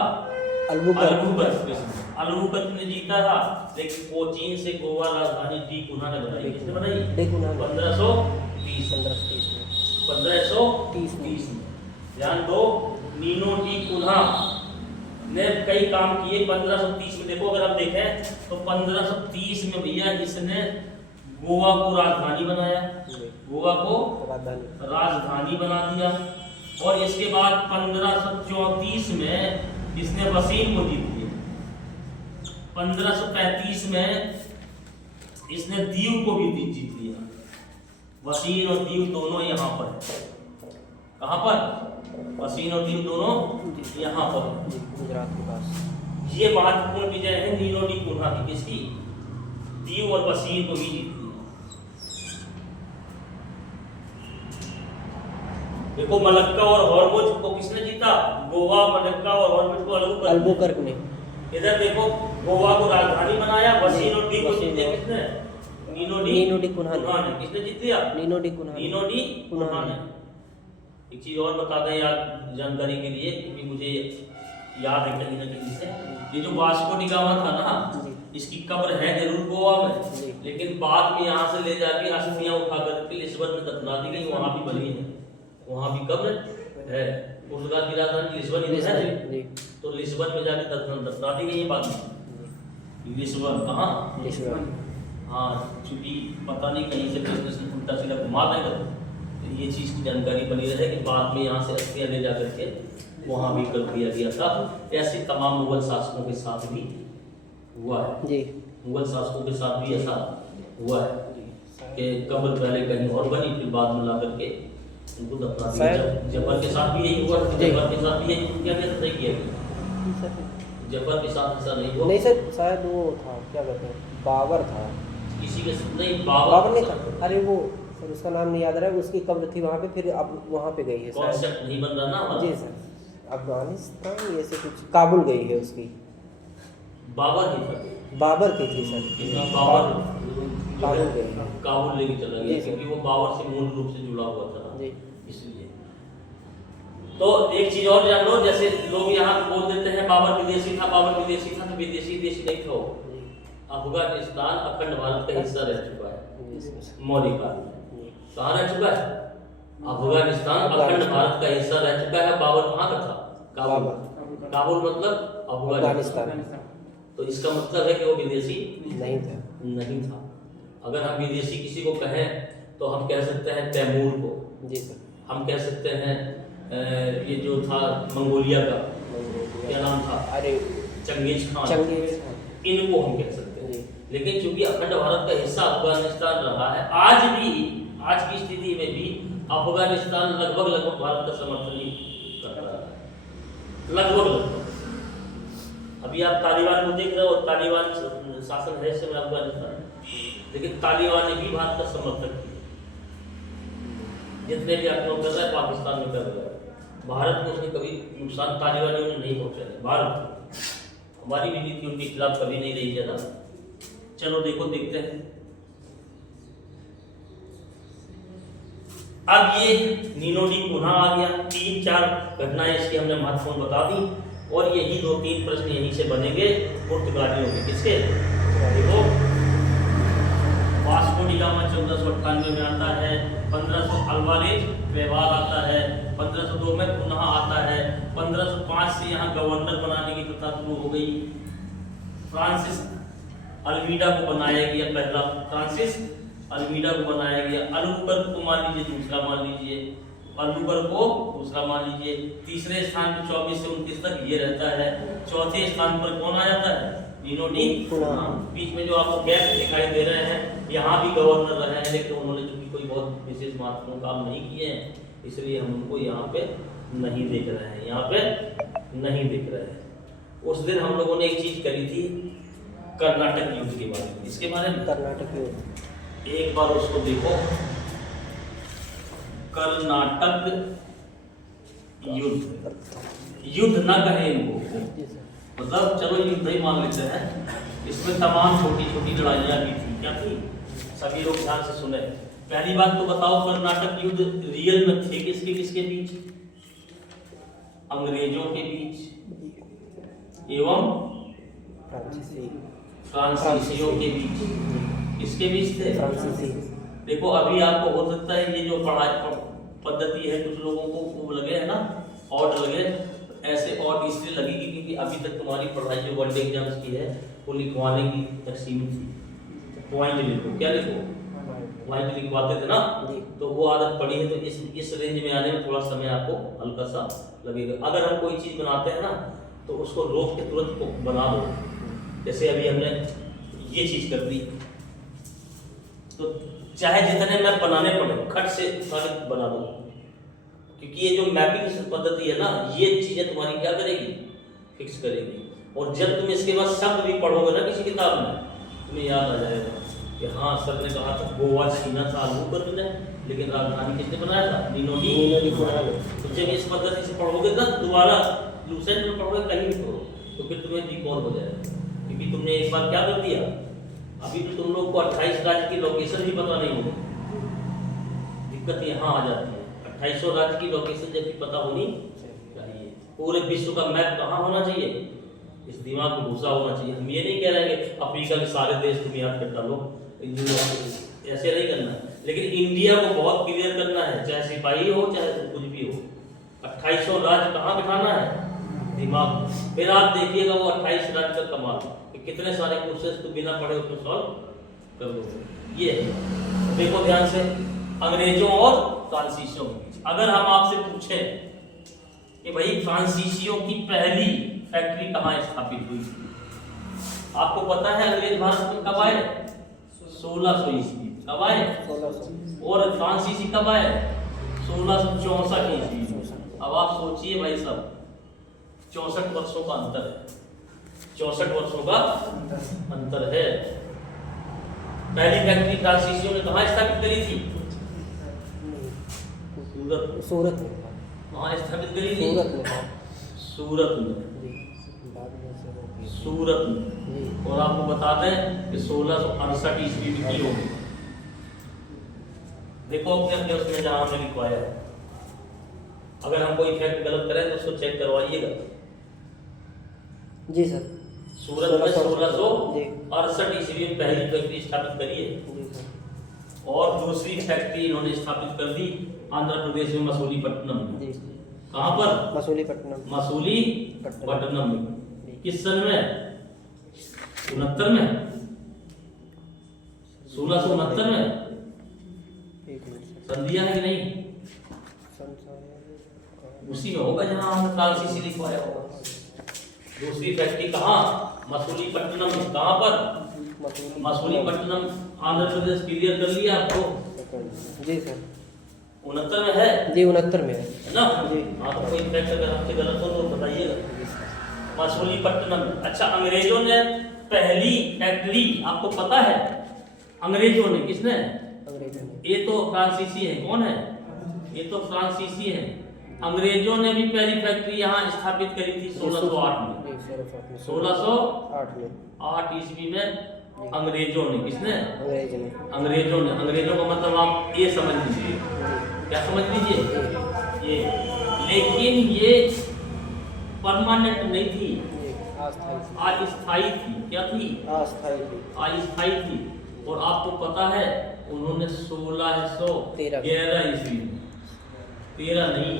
अल्बुकर्क के समय। अल्बुकर्क ने जीता था, लेकिन कोचीन से गोवा राजधानी डी कुन्हा ने बनाई। किसने बनाई? डी कुन्हा। 1530 में। ध्यान दो, नीनो डी कुन्हा ने कई काम किए 1530 में। देखो अगर हम देखें तो 1530 में भैया इसने गोवा को राजधानी बनाया, गोवा को राजधानी बना दिया। और इसके बाद 1534 में इसने वसीम को जीत लिया। 1535 में इसने दीव को भी जीत लिया। वसीम और दीव दोनों यहाँ पर है। कहाँ पर? वसीम और दीव दोनों यहाँ पर है, गुजरात के पास। ये महत्वपूर्ण विजय है नीनो डी कुन्हा की। किसकी? दीव और वसीम को भी जीत लिया। देखो मलक्का और हॉर्मुज को किसने जीता? गोवा, मलक्का और हॉर्मुज को अल्बुकर्क ने। इधर देखो गोवा को राजधानी बनाया, वसीम और दीव को जीत लिया किसने? नीनो डी कुन्हा ने। किसने जीत लिया? नीनो डी कुन्हा ने। एक चीज और बता दें यार जानकारी के लिए, क्योंकि मुझे याद है कहीं ना कहीं से, ये जो वास्को डी गामा था ना, इसकी कब्र है जरूर गोवा में, लेकिन बाद में यहाँ से ले जाके अस्थियां उठा करके लिस्बन में दफना दी गई। वहाँ भी बनी है, वहाँ भी कब्र है। पुर्तगाल की राजधानी लिस्बन ही है, तो लिस्बन में जाके दफना दी गई है बाद में। लिस्बन कहाँ? हाँ, चूंकि पता नहीं कहीं से प्रश्न उल्टा सीधा घुमा देगा, तो ये चीज़ की जानकारी बनी रहे कि बाद में यहाँ से अस्थियां ले जा करके वहाँ भी कर दिया गया था। ऐसे तमाम मुगल शासकों के साथ भी हुआ है जी। मुगल शासकों के साथ भी ऐसा हुआ है कि कब्र पहले कहीं और बनी, फिर बाद में ला करके उनको दफना दिया। जफर के साथ भी यही हुआ। जफर के साथ भी यही क्या नहीं किया गया? जफर के साथ ऐसा नहीं हुआ। नहीं सर, शायद वो था, क्या कहते हैं, बाबर था। किसी के नहीं, बाबर नहीं था। अरे वो सर उसका नाम नहीं याद रहा है। उसकी कब्र थी वहाँ पे, फिर अब वहाँ पे गई है। कॉन्सेप्ट नहीं बन रहा ना हमारा। जी सर, अफगानिस्तान ऐसे कुछ, काबुल गई है उसकी। बाबर की था, बाबर की थी सर। बाबर काबुल गई, काबुल लेके चला गया क्योंकि वो बाबर से मूल रूप से जुड़ा हुआ था जी, इसलिए। तो एक चीज और जान लो, जैसे लोग यहाँ बोल देते हैं बाबर विदेशी था, बाबर विदेशी था, तो विदेशी देश नहीं था। अफगानिस्तान अखंड भारत का हिस्सा रह चुका है मौर्य काल में। कहाँ रह चुका है? अफगानिस्तान अखंड भारत का हिस्सा रह चुका है। बाबर कहाँ का था? काबुल। काबुल मतलब अफगानिस्तान। तो इसका मतलब है कि वो विदेशी नहीं था। नहीं था। अगर हम विदेशी किसी को कहें तो हम कह सकते हैं तैमूर को, जी सर। हम कह सकते हैं ये जो था मंगोलिया का क्या नाम था, अरे चंगेज खान, इनको हम कह सकते हैं। जी। लेकिन चूंकि अखंड भारत का हिस्सा अफगानिस्तान रहा है, आज भी, आज की स्थिति में भी अफगानिस्तान लगभग भारत का समर्थन ही कर रहा है, लगभग। अभी आप तालिबान को देख रहे हो, तालिबान शासन है इस समय अफगानिस्तान, लेकिन तालिबान ने भी भारत का समर्थन किया। जितने भी आक्रमण कर रहा है पाकिस्तान में कर रहा है, भारत को उसने कभी नुकसान तालिबानियों ने नहीं पहुंचाया। भारत, हमारी भी नीति उनके खिलाफ कभी नहीं रही ज्यादा। चलो देखो, देखते हैं। अब ये नीनो डी पुनः आ गया। 3-4 घटनाएं इसकी हमने महत्वपूर्ण बता दी, और यही 2-3 प्रश्न यहीं से बनेंगे पुर्तगालियों के। किसके? देखो, वास्को डी गामा 1498 में आता है, 1500 अल्वारेज व्यवहार आता है, 1502 में पुनः आता है, 1505 से यहाँ गवर्नर बनाने की प्रथा शुरू हो गई। फ्रांसिस अल्मीडा को बनाया गया पहला, फ्रांसिस अल्मीडा को बनाया गया। अलबुकर्क को मान लीजिए दूसरा, मान लीजिए अलबुकर्क को दूसरा मान लीजिए। तीसरे स्थान पर 24 से 29 तक ये रहता है। चौथे स्थान पर कौन आ जाता है? नीनो डी पुनः। बीच में जो आपको गैप दिखाई दे रहे हैं, यहाँ भी गवर्नर रहे हैं, लेकिन उन्होंने चूंकि कोई बहुत विशेष महत्वपूर्ण काम नहीं किए हैं, इसलिए हम उनको यहाँ पे नहीं देख रहे हैं, यहाँ पे नहीं देख रहे हैं। उस दिन हम लोगों ने एक चीज करी थी, कर्नाटक युद्ध के बारे में। इसके बारे में कर्नाटक युद्ध, एक बार उसको देखो। कर्नाटक युद्ध, युद्ध ना कहें इनको, जी सर। मतलब चलो युद्ध ही मान लेते हैं। इसमें तमाम छोटी छोटी लड़ाइयाँ भी थी। क्या थी? सभी लोग ध्यान से सुने। पहली बात तो बताओ, कर्नाटक युद्ध रियल में थे किसके किसके बीच? अंग्रेजों के बीच एवं फ्रांसीसियों के बीच। किसके बीच थे? फ्रांसीसी। देखो, अभी आपको हो सकता है ये जो पढ़ाई पद्धति है, कुछ लोगों को वो लगे है ना, ऑड लगे, ऐसे ऑड इसलिए लगेगी क्योंकि अभी तक तुम्हारी पढ़ाई जो वन डे एग्जाम्स की है वो लिखवाने की तक सीमित थी। पॉइंट लिखो, क्या लिखो? पॉइंट लिखवाते थे ना, तो वो आदत पड़ी है। तो इस रेंज में आने में थोड़ा समय आपको हल्का सा लगेगा। अगर हम कोई चीज बनाते हैं ना, तो उसको रोक के तुरंत बना दो। जैसे अभी हमने ये चीज कर दी, तो चाहे जितने मैप बनाने पड़े, खट से सारे बना दो, क्योंकि ये जो मैपिंग पद्धति है ना, ये चीजें तुम्हारी क्या करेगी? फिक्स करेगी। और जब तुम इसके बाद शब्द भी पढ़ोगे ना किसी किताब में, तुम्हें याद आ जाएगा कि हाँ, सर ने कहा था गोवा छीना था अलबुकर्क ने, लेकिन राजधानी किसने बनाया था? नीनो डी पुनः। तो जब इस पद्धति से पढ़ोगे ना, दोबारा लूसेंट में पढ़ोगे, कहीं भी पढ़ो, तो फिर तुम्हें रिकॉल हो जाएगा। क्योंकि तुमने एक बार क्या कर दिया, अभी तो तुम लोग को 28 राज्य की लोकेशन भी पता नहीं होगी। दिक्कत यहाँ आ जाती है। 2800 राज्य की लोकेशन जब भी पता होनी चाहिए। पूरे विश्व का मैप कहाँ होना चाहिए? इस दिमाग में घुसा होना चाहिए। हम ये नहीं कह रहे हैं कि अफ्रीका के सारे देश तुम याद कर डालो, ऐसे नहीं करना है। लेकिन इंडिया को बहुत क्लियर करना है, चाहे सिपाही हो चाहे कुछ भी हो। 2800 राज्य कहाँ बिठाना है? दिमाग। फिर आप देखिएगा वो 28 राज्य का कमाल कि कितने सारे क्वेश्चन तो बिना पढ़े उसको सॉल्व कर दो। ये है, देखो ध्यान से, अंग्रेजों और फ्रांसीसियों के बीच। अगर हम आपसे पूछें कि भाई फ्रांसीसियों की पहली फैक्ट्री कहाँ स्थापित हुई, आपको पता है अंग्रेज भारत में कब आए? 1600 ईस्वी। कब आए? 1600। और फ्रांसीसी कब आए? 1664 ईस्वी। अब आप सोचिए भाई साहब, 64 वर्षों का अंतर है। 64 वर्षों का अंतर है। पहली फैक्ट्री फ्रांसीसियों ने कहाँ स्थापित करी थी? सूरत में। कहाँ स्थापित करी थी? सूरत में। सूरत में। सूरत में। और आपको बता दें कि 1668 ईस्वी में की होगी। देखो अपने उसमें जहां हमने लिखवाया है, अगर हम कोई फैक्ट गलत करें तो उसको चेक करवाइएगा। जी सर। सूरत में 1668 ईस्वी में पहली फैक्ट्री स्थापित करी है। और दूसरी फैक्ट्री इन्होंने स्थापित कर दी आंध्र प्रदेश में मसूलीपट्टनम में। कहाँ पर? मसूलीपट्टनम। मसूलीपट्टनम में। किस सन में? 69 में, 1669 में। एक मिनट सन दिया है कि नहीं? उसी में होगा जहाँ हमने फ्रांसीसी लिखवाया होगा। दूसरी फैक्ट्री कहाँ? मसूलीपट्टनम में। कहाँ पर? मसूलीपट्टनम, आंध्र प्रदेश। क्लियर कर लिया आपको? जी सर। 69 में है जी 69 में है ना? जी। हाँ, तो कोई फैक्ट अगर हमसे गलत हो तो बताइएगा। मसूलीपट्टनम। अच्छा, अंग्रेजों ने पहली फैक्ट्री, आपको पता है? अंग्रेजों ने, किसने? अंग्रेजों ने। ये तो फ्रांसीसी है। कौन है? ये तो फ्रांसीसी है। अंग्रेजों ने भी पहली फैक्ट्री यहाँ स्थापित करी थी 1608 में। 1608 ईस्वी में अंग्रेजों ने। किसने? अंग्रेजों ने। अंग्रेजों का मतलब आप ये समझ लीजिए, क्या समझ लीजिए ये। लेकिन ये परमानेंट नहीं थी, अस्थायी थी। क्या थी? अस्थायी थी। और आपको पता है उन्होंने 1611 ईस्वी में, 13 नहीं,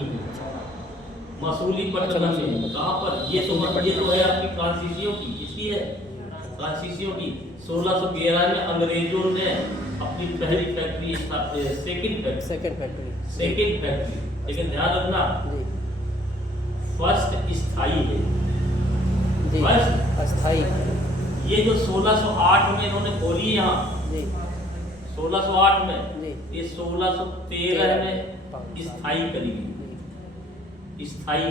मसूलीपट्टनम में। कहाँ पर? ये तो है आपकी फ्रांसीसियों की। किसकी है? फ्रांसीसियों की। 1611 में अंग्रेजों ने अपनी पहली फैक्ट्री, सेकंड फैक्ट्री। लेकिन ध्यान रखना, फर्स्ट स्थायी है, फर्स्ट अस्थायी। ये जो 1608 में इन्होंने खोली यहाँ, 1608 में, ये 1613 में स्थायी करी गई। स्थायी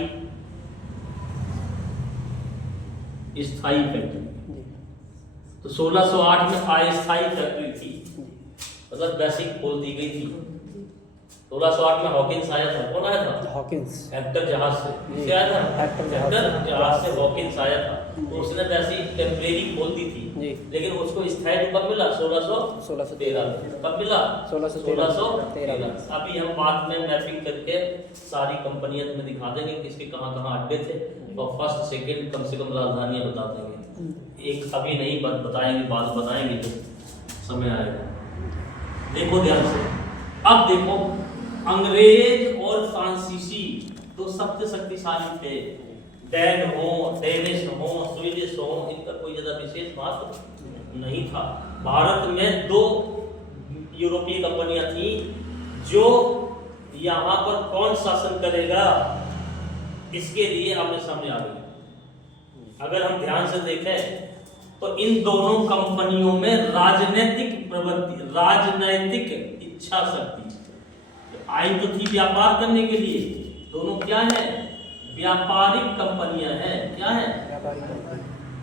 फैक्ट्री। तो 1608 में अस्थायी फैक्ट्री थी, मतलब बेसिक खोल दी गई थी। 1608 में हॉकिंस आया था। कौन आया था? हॉकिंस। हेक्टर जहाज से। किससे आया था? हेक्टर जहाज से हॉकिंस आया था। तो उसने वैसे ही टेम्परेरी खोल दी थी, लेकिन उसको स्थायी कब मिला? 1613 में। कब मिला? 1613। अभी हम बाद में मैपिंग करके सारी कंपनियां में दिखा देंगे किसके कहाँ कहाँ अड्डे थे, और फर्स्ट सेकंड कम से कम राजधानियां बता देंगे। एक अभी नहीं बताएंगे, बाद बताएंगे जब समय आएगा। देखो ध्यान से, अब देखो, अंग्रेज और फ्रांसीसी तो सबसे शक्तिशाली थे। डेनिश हो, स्वीडिश हो, इनका कोई ज्यादा विशेष महत्व नहीं था। भारत में 2 यूरोपीय कंपनियां थी जो यहाँ पर कौन शासन करेगा इसके लिए आमने सामने आ गई। अगर हम ध्यान से देखें तो इन दोनों कंपनियों में राजनीतिक प्रवृत्ति, राजनैतिक इच्छा शक्ति आई तो थी व्यापार करने के लिए। दोनों क्या है? व्यापारिक कंपनियां हैं। क्या है?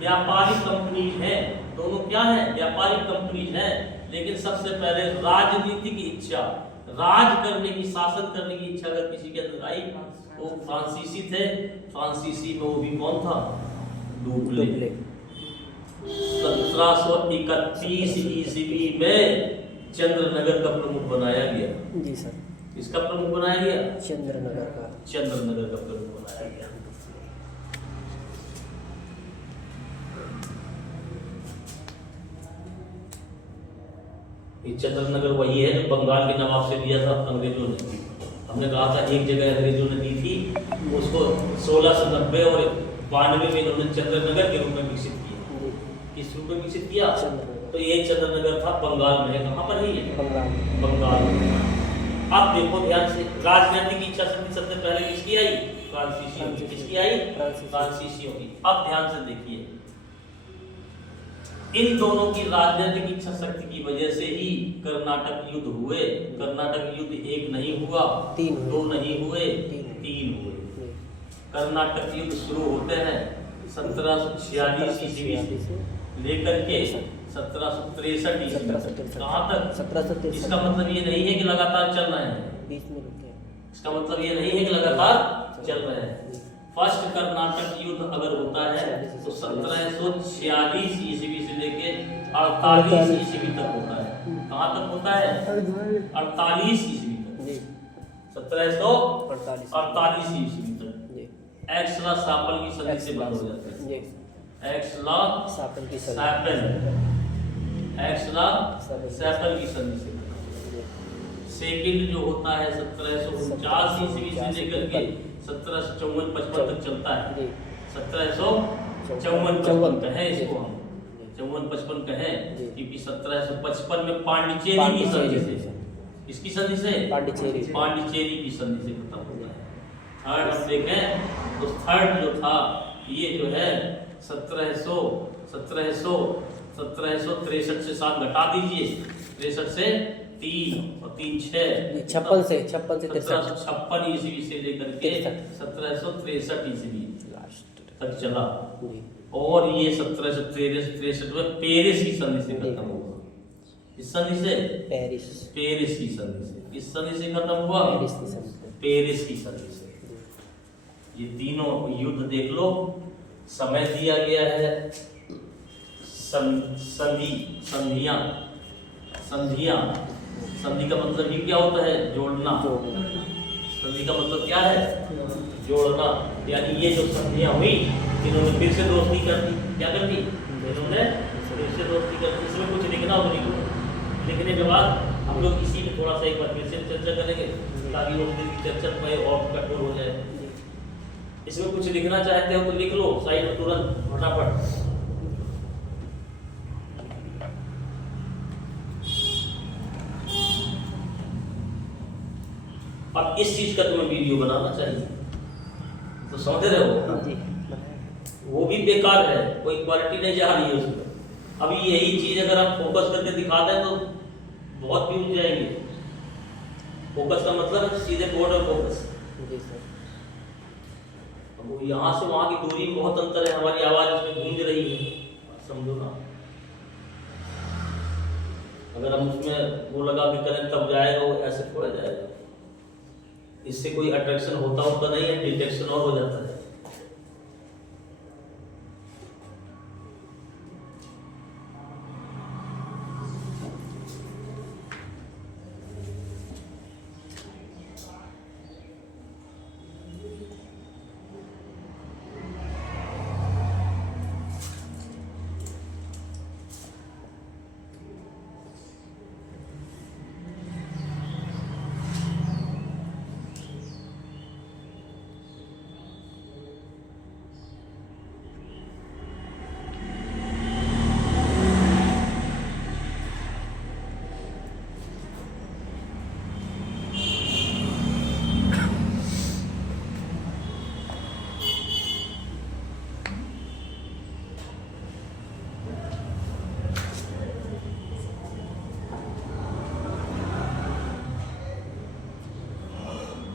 व्यापारिक कंपनी है। दोनों क्या है? व्यापारिक कंपनी है। लेकिन सबसे पहले राजनीतिक इच्छा, राज करने की, शासन करने की इच्छा अगर किसी के अंदर आई, वो फ्रांसीसी थे। फ्रांसीसी में वो भी कौन था? डुप्ले। 1731 ईस्वी में चंद्रनगर का प्रमुख बनाया गया। जी सर। इसका प्रमुख बनाया गया? चंद्रनगर का प्रमुख बनाया गया। ये चंद्रनगर वही है जो बंगाल के नवाब से लिया था अंग्रेजों ने। हमने कहा था एक जगह अंग्रेजों ने दी थी, उसको 1690 और 92 में इन्होंने चंद्रनगर के रूप में विकसित किया। किस रूप में विकसित किया? तो ये चंद्रनगर था, बंगाल में है। कहाँ पर है ये? बंगाल में। अब देखो ध्यान से, राजनीतिक इच्छा शक्ति सबसे पहले किसकी आई? फ्रांसीसियों की। किसकी आई? फ्रांसीसियों की। अब ध्यान से देखिए, इन दोनों की राजनीतिक इच्छा शक्ति की वजह से ही कर्नाटक युद्ध हुए। कर्नाटक युद्ध एक नहीं हुआ, 2 नहीं हुए, 3 हुए। कर्नाटक युद्ध शुरू होते हैं 1746 ईस्वी से लेकर के 1763 ईस्वी तक। कहाँ तक? 1763। इसका मतलब ये नहीं है कि लगातार चल रहे हैं, बीच में रुके। इसका मतलब ये नहीं है कि लगातार चल रहे हैं। फर्स्ट कर्नाटक युद्ध अगर होता है तो 1746 ईस्वी से लेके 48 ईस्वी तक होता है। कहाँ तक होता है? 48 ईस्वी तक। 1748 ईस्वी तक। एक्स-ला-शापल की संधि से बंद हो जाता है। एक्स-ला-शापल की संधि से। सेकंड जो होता है 1749 ईस्वी से लेकर के 1754-55 तक चलता है। जी 1754-55 कहें इसको हम, 54-55 कहें, जी। क्योंकि 1755 में पांडिचेरी की संधि से, इसकी संधि से पांडिचेरी की संधि से खत्म होता है। थर्ड हम देखें तो थर्ड जो था ये जो है 1763 से 7 घटा दीजिए, 63 से 3 और 3 6 56 से 63 1756 ईस्वी से लेकर के 1763 ईस्वी तक चला। जी और ये 1763 में पेरिस की संधि से खत्म हुआ। इस संधि से पेरिस की संधि से, इस संधि से खत्म हुआ पेरिस की संधि से। ये तीनों युद्ध देख लो, समय दिया गया है, संधियां, संधि का मतलब ये क्या होता है? जोड़ना। संधि का मतलब क्या है? जोड़ना। यानी ये जो संधियां हुई, इन्होंने फिर से दोस्ती कर दी। क्या कर दी? इन्होंने फिर से दोस्ती कर दी। इसमें कुछ लिखना हो तो लिखने के बाद हम लोग इसी में थोड़ा सा एक बार फिर से चर्चा करेंगे, ताकि उस दिन की चर्चा में और कठोर हो जाए। इसमें कुछ लिखना चाहते हो तो लिख लो साइड में तुरंत फटाफट। अब इस चीज का तुम्हें वीडियो बनाना चाहिए, तो समझ रहे हो? वो भी बेकार है, कोई क्वालिटी नहीं जा रही है उसमें। अभी यही चीज अगर आप फोकस करके दिखा दें तो बहुत व्यूज जाएंगे। फोकस का मतलब है सीधे बोर्ड और फोकस। वो यहाँ से वहां की दूरी में बहुत अंतर है, हमारी आवाज उसमें गूंज रही है, समझो ना। अगर हम उसमें वो लगा के करें तब जाएगा, वो ऐसे थोड़ा जाएगा। इससे कोई अट्रैक्शन होता नहीं है, डिटेक्शन और हो जाता है।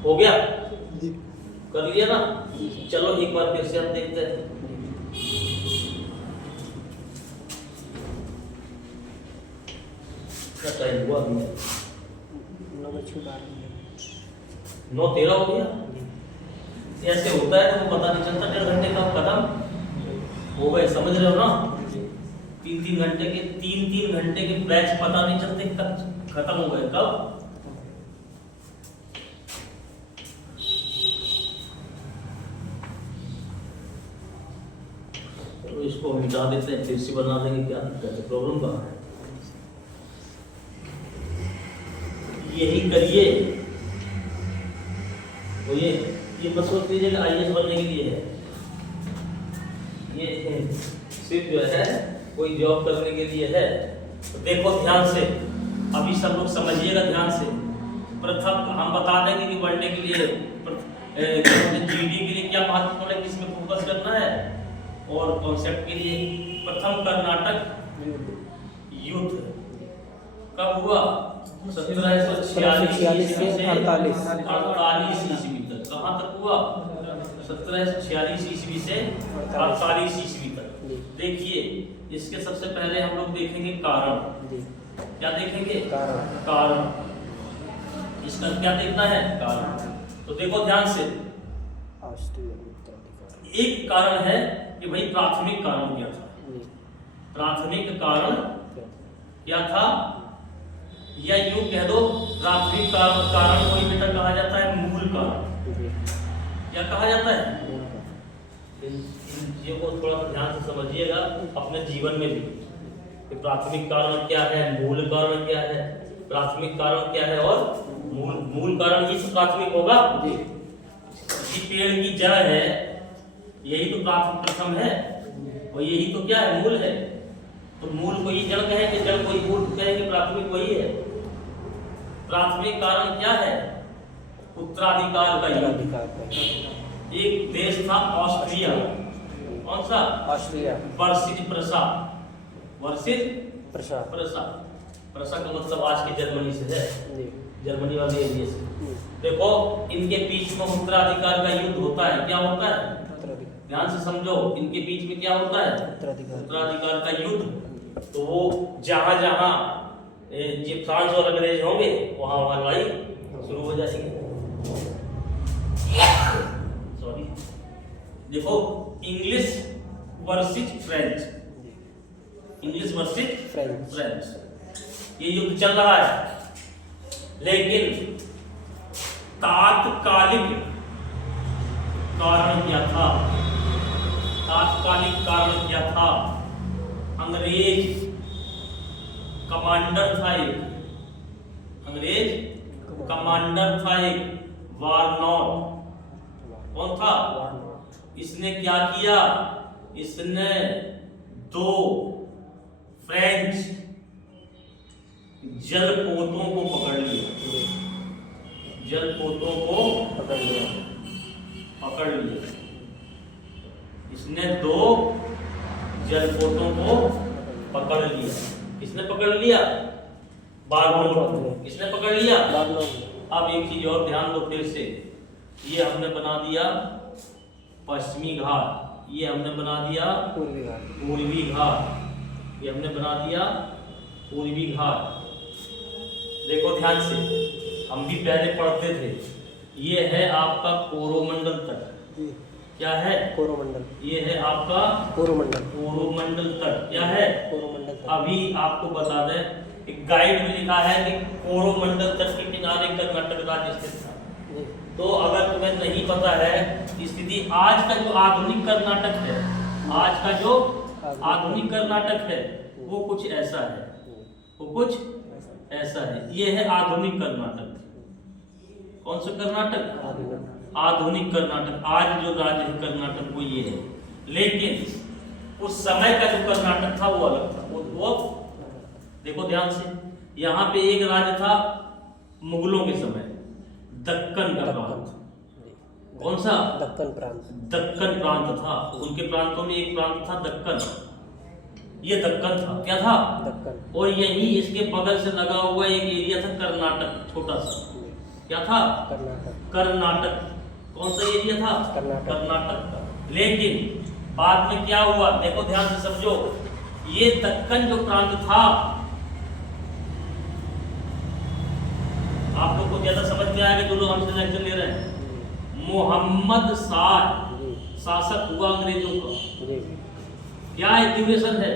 हो गया? कर लिया ना? चलो एक बार फिर से हम देखते हैं। क्या टाइम हुआ अभी? 9:13 हो गया। ऐसे होता है तो पता नहीं चलता, 1.5 घंटे का खत्म हो गए, समझ रहे हो ना? 3-3 घंटे के बैच पता नहीं चलते कब खत्म हो गए। कब? तो इसको मिटा देते हैं, फिर से बना देंगे, क्या दिक्कत है? प्रॉब्लम कहाँ है? यही करिए। तो ये मत सोच लीजिए IAS बनने के लिए है, ये सिर्फ जो है कोई जॉब करने के लिए है। तो देखो ध्यान से, अभी सब लोग समझिएगा ध्यान से। प्रथम हम बता देंगे कि बढ़ने के लिए GD के लिए क्या महत्वपूर्ण है, किसमें फोकस करना है, और कॉन्सेप्ट के लिए। प्रथम कर्नाटक युद्ध कब हुआ? 1746 से 48 ईस्वी तक। कहाँ तक हुआ? 1746 ईस्वी से 48 ईस्वी तक। देखिए इसके सबसे पहले हम लोग देखेंगे कारण। क्या देखेंगे? कारण। इसका क्या देखना है? कारण। तो देखो ध्यान से, एक कारण है कि भाई प्राथमिक कारण क्या था? प्राथमिक कारण क्या था, या यूं कह दो प्राथमिक कारण को बेटा कहा जाता है मूल कारण। क्या कहा जाता है? ये को थोड़ा सा ध्यान से समझिएगा अपने जीवन में भी कि प्राथमिक कारण क्या है, मूल कारण क्या है। प्राथमिक कारण क्या है और मूल कारण ही प्राथमिक होगा। किसी पेड़ की जड़ है, यही तो प्रथम है, और यही तो क्या है, मूल है। तो मूल को ही जड़ कहेंगे, जड़ को ही मूल कहेंगे, प्राथमिक वही है। प्राथमिक कारण क्या है? उत्तराधिकार का युद्ध। उत्तराधिकार का। एक देश था ऑस्ट्रिया, कौन सा? ऑस्ट्रिया। वर्षिज प्रसा, वर्षिज प्रसाद। प्रसा, प्रसा का मतलब आज की जर्मनी से है, जी। जर्मनी वाले एरिया से। देखो इनके बीच में उत्तराधिकार का युद्ध होता है। क्या होता है? उत्तराधिकार। ध्यान से समझो, इनके बीच में क्या होता है? उत्तराधिकार। उत्तराधिकार का युद्ध। तो वो जहां जहां ये फ्रांस और अंग्रेज होंगे, वहां वहां लड़ाई शुरू हो जाएगी। सॉरी, देखो English versus French, English versus French. French, ये युद्ध चल रहा है। लेकिन तात्कालिक कारण क्या था? तात्कालिक कारण क्या था? अंग्रेज कमांडर था एक, अंग्रेज कमांडर था एक, वारनॉट। कौन था? इसने क्या किया? इसने 2 फ्रेंच जलपोतों को पकड़ लिया, जलपोतों को पकड़ लिया। पकड़ लिया। इसने 2 जलपोतों को पकड़ लिया। किसने पकड़ लिया? बारनोट। किसने पकड़ लिया? बारनोट। अब एक चीज और ध्यान दो फिर से, ये हमने बना दिया पश्चिमी घाट, ये हमने बना दिया पूर्वी घाट। पूर्वी घाट, ये हमने बना दिया पूर्वी घाट। देखो ध्यान से, हम भी पहले पढ़ते थे, ये है आपका कोरोमंडल तट। जी। क्या है? कोरोमंडल। ये है आपका कोरोमंडल। कोरोमंडल तट। क्या है? कोरोमंडल। अभी आपको बता दें, एक गाइड में लिखा है कि कोरोमंडल तट के किनारे कर्नाटक राज्य स्थित था। जी। तो अगर तुम्हें नहीं पता है स्थिति, आज का जो आधुनिक कर्नाटक है, आज का जो आधुनिक कर्नाटक है, वो कुछ ऐसा है, वो कुछ ऐसा है। ये है आधुनिक कर्नाटक। कौन सा कर्नाटक? आधुनिक कर्नाटक। आज जो राज्य है कर्नाटक वो ये है। लेकिन उस समय का जो कर्नाटक था वो अलग था। वो देखो ध्यान से, यहाँ पे एक राज्य था मुगलों के समय, दक्कन का प्रांत। कौन सा? दक्कन प्रांत। दक्कन प्रांत था। उनके प्रांतों में एक प्रांत था दक्कन, ये दक्कन था। क्या था? दक्कन। और यही इसके बगल से लगा हुआ एक एरिया था कर्नाटक, छोटा सा। क्या था? कर्नाटक। कर्नाटक। कौन सा एरिया था? कर्नाटक। कर्नाटक का। लेकिन बाद में क्या हुआ? देखो ध्यान से समझो, ये दक्कन जो प्रांत था, आप लोग को ज्यादा समझ में आएगा जो लोग हमसे लेक्चर ले रहे हैं। मोहम्मद शाह शासक हुआ अंग्रेजों का। क्या ड्यूरेशन है?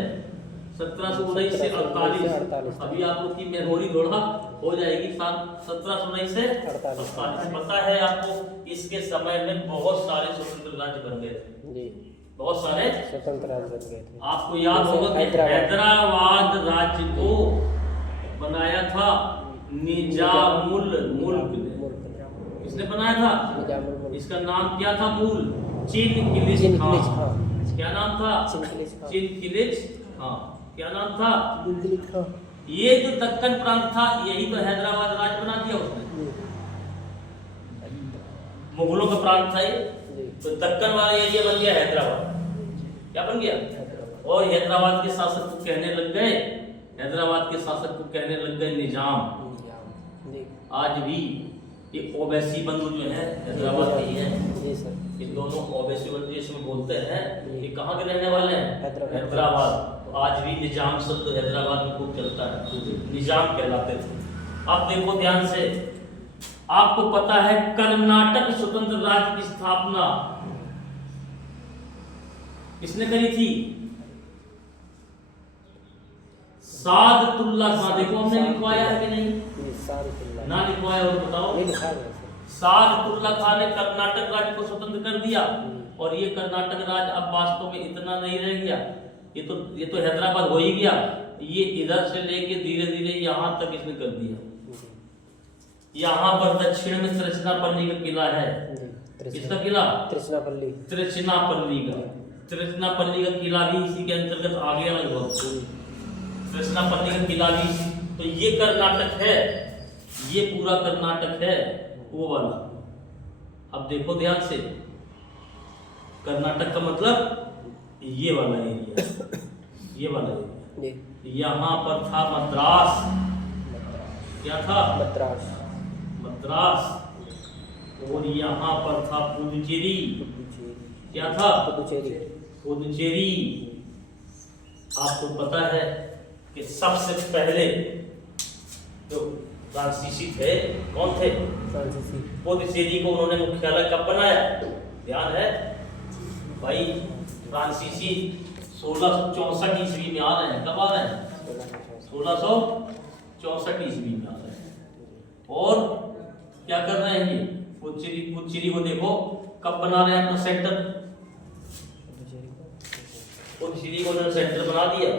1719 से 48। अभी आप लोग की मेमोरी थोड़ा हो जाएगी। 1719 से 48। पता है आपको, इसके समय में बहुत सारे स्वतंत्र राज्य बन गए थे। बहुत सारे स्वतंत्र राज्य बन गए थे। आपको याद होगा कि हैदराबाद राज्य को बनाया था निजामुल मुल्क ने। किसने बनाया था? निजामुल मुल्क। इसका नाम क्या था? मूल चिनकिलिच खान। क्या नाम था? चिनकिलिच खान। क्या नाम था? चिनकिलिच खान। ये जो दक्कन प्रांत था, यही तो हैदराबाद राज्य बना दिया उसने। मुगलों का प्रांत था ये, तो दक्कन वाला एरिया बन गया हैदराबाद। क्या बन गया? और हैदराबाद के शासक को कहने लग गए, हैदराबाद के शासक को कहने लग गए निजाम। आज भी ये ओवैसी बंधु जो है हैदराबाद के ही है। ये दोनों ओवैसी बंधु इसमें बोलते हैं, ये कहाँ के रहने वाले हैं? हैदराबाद। तो आज भी निजाम शब्द हैदराबाद में खूब चलता है, निजाम कहलाते थे। अब देखो ध्यान से, आपको पता है कर्नाटक स्वतंत्र राज्य की स्थापना किसने करी थी? सादतुल्ला खान। देखो हमने लिखवाया है कि नहीं? ना लिखवाया हो तो बताओ। सादतुल्ला खान ने कर्नाटक राज्य को स्वतंत्र कर दिया। और ये कर्नाटक राज्य अब वास्तव में इतना नहीं रह गया, ये तो हैदराबाद हो ही गया। ये इधर से लेके धीरे धीरे यहाँ तक इसने कर दिया। यहाँ पर दक्षिण में संरचनापल्ली का किला है, किसका किला? त्रिचनापल्ली। त्रिचनापल्ली का। त्रिचनापल्ली का किला भी इसी के अंतर्गत आ गया लगभग। त्रिचनापल्ली का किला भी, तो ये कर्नाटक है, ये पूरा कर्नाटक है वो वाला। अब देखो ध्यान से, कर्नाटक का मतलब ये वाला एरिया, ये वाला एरिया। यहाँ पर था मद्रास। क्या था? मद्रास। मद्रास। और यहाँ पर था पुडुचेरी। क्या था? पुडुचेरी। पुडुचेरी। आपको पता है कि सबसे पहले जो फ्रांसीसी थे, कौन थे? फ्रांसीसी। पुडुचेरी को उन्होंने मुख्यालय कब बनाया? ध्यान है भाई, फ्रांसीसी 1664 ईस्वी में आ रहे हैं। कब आ रहे हैं? 1664 ईस्वी में आ रहे हैं। और क्या कर रहे हैं ये? पुडुचेरी को देखो कब बना रहे हैं अपना सेंटर। पुडुचेरी को उन्होंने सेंटर बना दिया।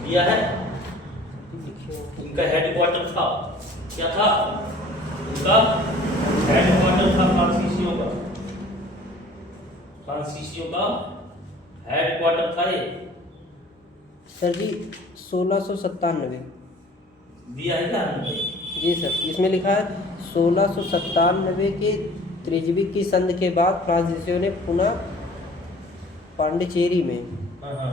दिया है। इनका हेडक्वार्टर था, क्या था? इनका हेडक्वार्टर था फ्रांसीसियों का। फ्रांसीसियों का हेडक्वार्टर था ये। सर जी 1697। दिया है क्या? जी सर, इसमें लिखा है 1697 के त्रिजवी की संधि के बाद फ्रांसीसियों ने पुनः पांडिचेरी में। हाँ।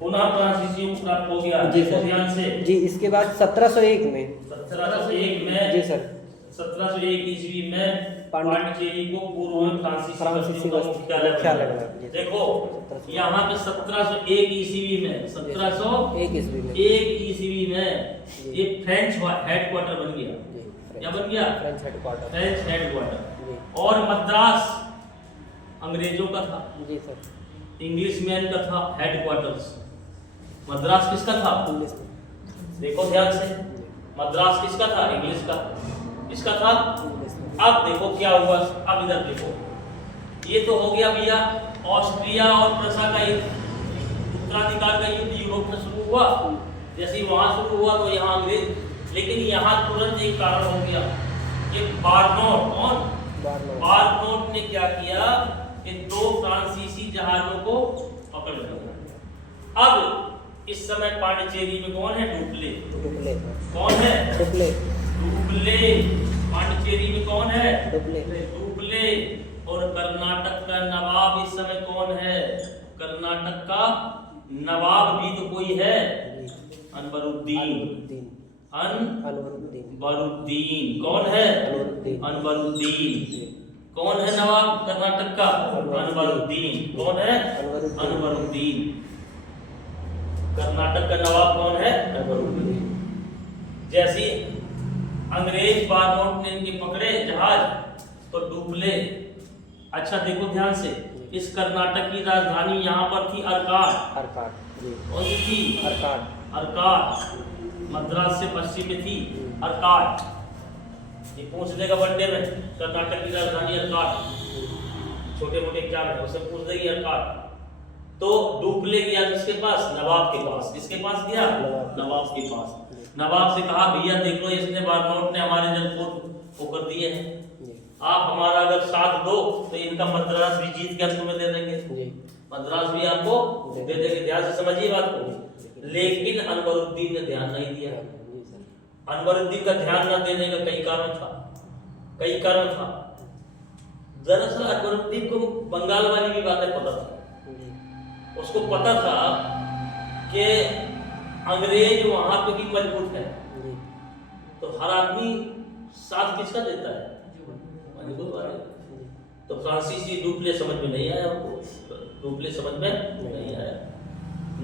पुनः फ्रांसीसियों को प्राप्त हो गया। जी देखो सर। ध्यान से, जी इसके बाद 1701 में। 1701 में। जी सर। 1701 ईस्वी में पांडिचेरी को पूर्व में फ्रांसीसी का मुख्यालय बनाया। देखो यहाँ पे 1701 ईस्वी में, 1701 ईस्वी में ये फ्रेंच हेडक्वार्टर बन गया। क्या बन गया? French headquarter. French headquarter. और मद्रास अंग्रेजों का था। जी सर। इंग्लिशमैन का था हेडक्वार्टर्स। मद्रास किसका था? देखो ध्यान से, मद्रास किसका था? इंग्लिश का। किसका था? अब देखो क्या हुआ। अब इधर देखो, ये तो हो गया भैया ऑस्ट्रिया और प्रसा का युद्ध, उत्तराधिकार का युद्ध यूरोप में शुरू हुआ। जैसे वहां शुरू हुआ तो यहाँ अंग्रेज, लेकिन यहाँ तुरंत एक कारण हो गया कि बार्नोट, कौन? बार्नोट ने क्या किया कि 2 फ्रांसीसी जहाजों को पकड़ लिया। अब इस समय पांडिचेरी में कौन है? डुप्ले। कौन है? डुप्ले। पांडिचेरी में कौन है? डुप्ले। और कर्नाटक का नवाब इस समय कौन है? कर्नाटक का नवाब भी तो कोई है, अनवरुद्दीन। अनवरुद्दीन। कौन है? अनवरुद्दीन। कौन है नवाब कर्नाटक का? अनवरुद्दीन। कौन है? अनवरुद्दीन। कर्नाटक का नवाब कौन है? अनवरुद्दीन। जैसे अंग्रेज बारनोट ने इनके पकड़े जहाज, तो डुप्ले। अच्छा देखो ध्यान से, इस कर्नाटक की राजधानी यहाँ पर थी अर्काट। कौन सी थी? अर्काट। मद्रास से पश्चिम में थी अर्काट। ये पूछ देगा वनडे में, कर्नाटक की राजधानी अर्काट। छोटे मोटे एग्जाम है उससे पूछ देगी अर्काट। तो डुप्ले गया किसके पास? नवाब के पास। किसके पास गया? नवाब के पास। नवाब से कहा भैया देख लो, इसने बारनोट ने हमारे जलपोत वो कर दिए हैं, आप हमारा अगर साथ दो तो इनका मद्रास भी जीत के हम तुम्हें दे देंगे। मद्रास भी आपको दे देंगे। ध्यान से समझिए बात को। लेकिन अनवरुद्दीन ने ध्यान नहीं दिया। अनवरुद्दीन का ध्यान न देने का कई कारण था। दरअसल अकबरुद्दीन को बंगाल वाली भी बातें पता था। उसको पता था कि अंग्रेज वहां पे भी मजबूत है, तो हर आदमी साथ किसका देता है? मजबूत वाले। तो फ्रांसीसी डुप्ले समझ में नहीं आया उनको, डुप्ले समझ में नहीं आया,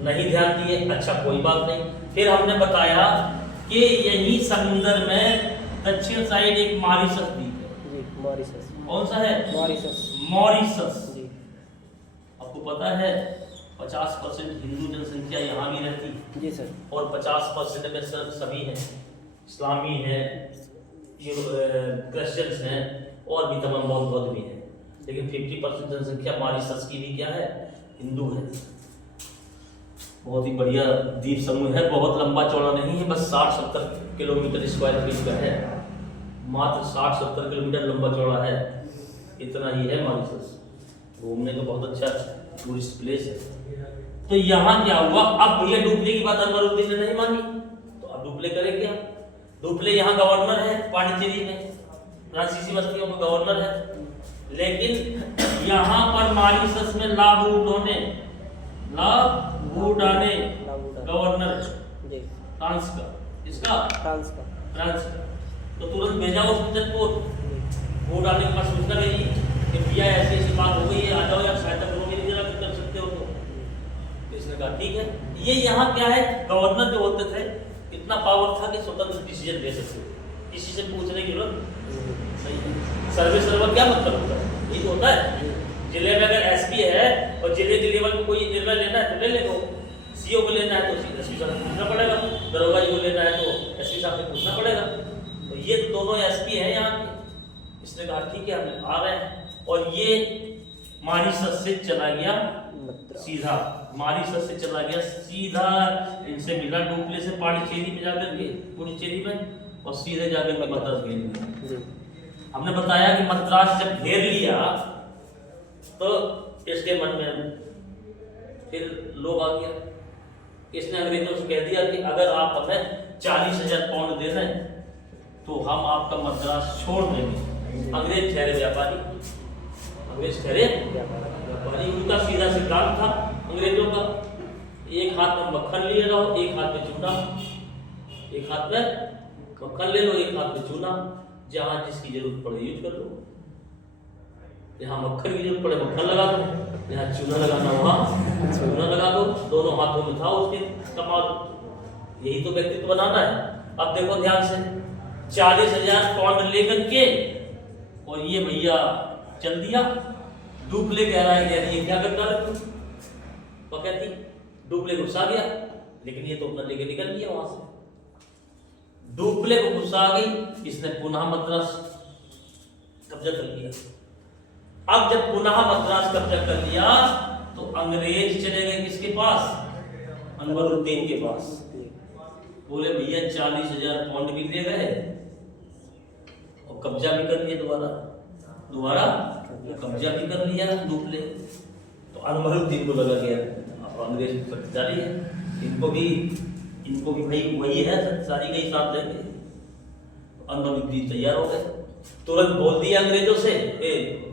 नहीं ध्यान दिए। अच्छा कोई बात नहीं। फिर हमने बताया कि यही समुंदर में दक्षिण साइड एक मॉरिशस द्वीप है। मॉरिशस। कौन सा है? मॉरिशस। आपको पता है 50% हिंदू जनसंख्या यहाँ भी रहती। जी सर। और 50% में सिर्फ सभी हैं, इस्लामी हैं, क्रिश्चियंस हैं और भी तमाम बौद्ध भी हैं। लेकिन 50% जनसंख्या मॉरिशस की भी क्या है? हिंदू है। बहुत ही बढ़िया द्वीप समूह है, बहुत लंबा चौड़ा नहीं है, बस 60-70 किलोमीटर स्क्वायर फीट का है, मात्र 60-70 किलोमीटर लंबा चौड़ा है, इतना ही है मॉरिशस। घूमने का बहुत अच्छा टूरिस्ट प्लेस है। तो यहाँ क्या हुआ, अब भैया डुप्ले की बात अनवरुद्दीन ने नहीं मानी, तो अब डुप्ले करे क्या? डुप्ले यहाँ गवर्नर है पांडिचेरी में, फ्रांसीसी बस्तियों का गवर्नर है, लेकिन यहाँ पर मॉरिशस में ला ब्रूटाने गवर्नर जी फ्रांस का, इसका फ्रांस का फ्रांस का, तो तुरंत भेजा उसने रिपोर्ट, वोट आने के बाद सूचना भेजी कि भैया ऐसी ऐसी बात हो गई है, आ जाओ यार सहायता करो मेरी, जरा कर सकते हो तो इसने कहा ठीक है। ये यहाँ क्या है, गवर्नर जो होते थे इतना पावर था कि स्वतंत्र डिसीजन ले सकते, किसी से पूछने की जरूरत नहीं है। सर्वे सर्वर क्या मतलब होता है, ये होता है जिले में अगर एसपी है और जिले के लेवल में कोई निर्णय लेना है तो ले लेगा, सीओ को लेना है तो एसपी साहब से पूछना पड़ेगा, दरोगा जी को लेना है तो एसपी साहब से पूछना पड़ेगा। तो ये दोनों एसपी हैं यहाँ के। इसने कहा ठीक है हम आ रहे हैं, और ये मॉरिशस से चला गया सीधा, मॉरिशस से चला गया सीधा, इनसे मिला डुप्ले से पांडिचेरी में जाकर के, पुडुचेरी में, और सीधे जाकर के मद्रास घेर लिया। हमने बताया कि मद्रास जब घेर लिया तो इसके मन में फिर लोग आ गया, इसने अंग्रेजों से कह दिया कि अगर आप हमें 40,000 पाउंड दे रहे हैं तो हम आपका मद्रास छोड़ देंगे। अंग्रेज ठहरे व्यापारी, अंग्रेज ठहरे व्यापारी, उनका सीधा सिद्धांत था अंग्रेजों का, एक हाथ में मक्खन लिए रहो, एक हाथ में चूना, एक हाथ में मक्खन ले लो, एक हाथ में चूना, जहां जिसकी जरूरत पड़े यूज कर लो, यहाँ मक्खन की जरूरत पड़े मक्खन लगा दो, यहाँ चूना लगाना वहाँ चूना लगा दो, दोनों हाथों में था उसके कमाल। यही तो व्यक्तित्व बनाना है। अब देखो ध्यान से, 40,000 पाउंड लेकर के और ये भैया चल दिया। डुप्ले कह रहा है कि ये क्या करता है, तो कहती डुप्ले गुस्सा गया, लेकिन ये तो अपना लेके निकल गया वहां से। डुप्ले को गुस्सा आ गई, इसने पुनः मद्रास कब्जा कर लिया। अब जब पुनः मद्रास कब्जा कर लिया तो अंग्रेज चले गए किसके पास, अनवरुद्दीन के पास। बोले भैया 40,000 पाउंड भी ले गए और कब्जा भी कर लिया, दोबारा कब्जा भी कर लिया डुप्ले। तो अनवरुद्दीन को लगा गया अब अंग्रेज जारी है, इनको भी भाई वही है सारी कई साथ लेंगे। अनवरुद्दीन तैयार हो गए, तुरंत बोल दिया अंग्रेजों से,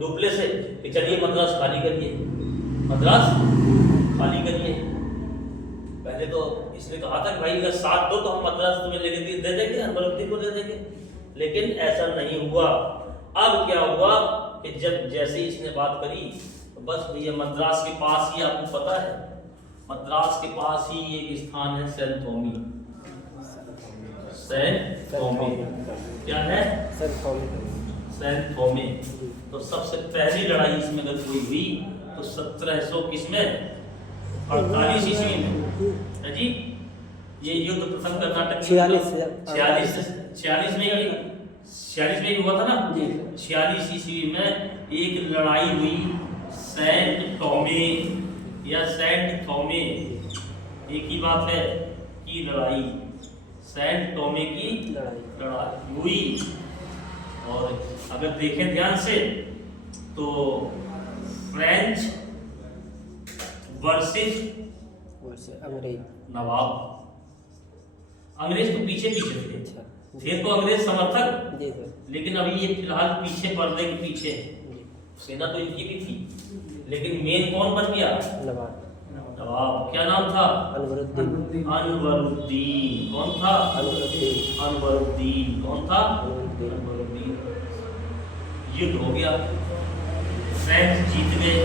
डुप्ले से कि चलिए मद्रास खाली करिए, मद्रास खाली करिए। पहले तो इसने कहा था कि भाई अगर साथ दो तो हम मद्रास तुम्हें लेके दे देंगे, अनवरुद्दीन को दे देंगे, लेकिन ऐसा नहीं हुआ। अब क्या हुआ कि जब जैसे इसने बात करी तो बस भैया मद्रास के पास ही, आपको पता है मद्रास के पास ही एक स्थान है सेंट थॉमी। सेंट थॉमी क्या है, सेंट थॉमी। तो सबसे पहली लड़ाई इसमें अगर कोई हुई तो 1700 किसमें, 48 ईस्वी में है जी। ये युद्ध प्रथम कर्नाटक 46 में हुआ था ना जी। 46 ईस्वी में एक लड़ाई हुई सेंट टॉमे या सेंट थॉमे, एक ही बात है की लड़ाई, सेंट टॉमे की लड़ाई हुई। और अगर देखें ध्यान से तो फ्रेंच वर्सेस अंग्रेज, नवाब। अंग्रेज तो पीछे थे तो अंग्रेज समर्थक, लेकिन अभी ये फिलहाल पीछे, पर्दे के पीछे। सेना तो इनकी भी थी, लेकिन मेन कौन बन गया, नवाब। क्या नाम था, अनवरुद्दीन। कौन था, अनवरुद्दीन। कौन था, अनवरुद्दीन। युद्ध हो गया, फ्रेंच जीत गए।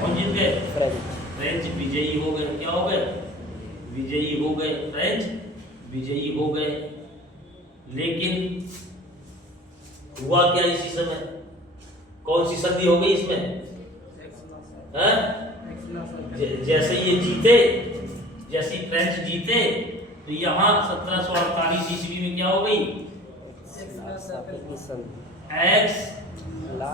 कौन जीत गए, फ्रेंच विजयी हो गए। क्या हो गए, विजयी हो गए, फ्रेंच विजयी हो गए। लेकिन हुआ क्या इसी समय, कौन सी संधि हो गई इसमें, जैसे ये जीते, जैसे फ्रेंच जीते तो यहाँ 1748 ईस्वी में क्या हो गई, एक्स ला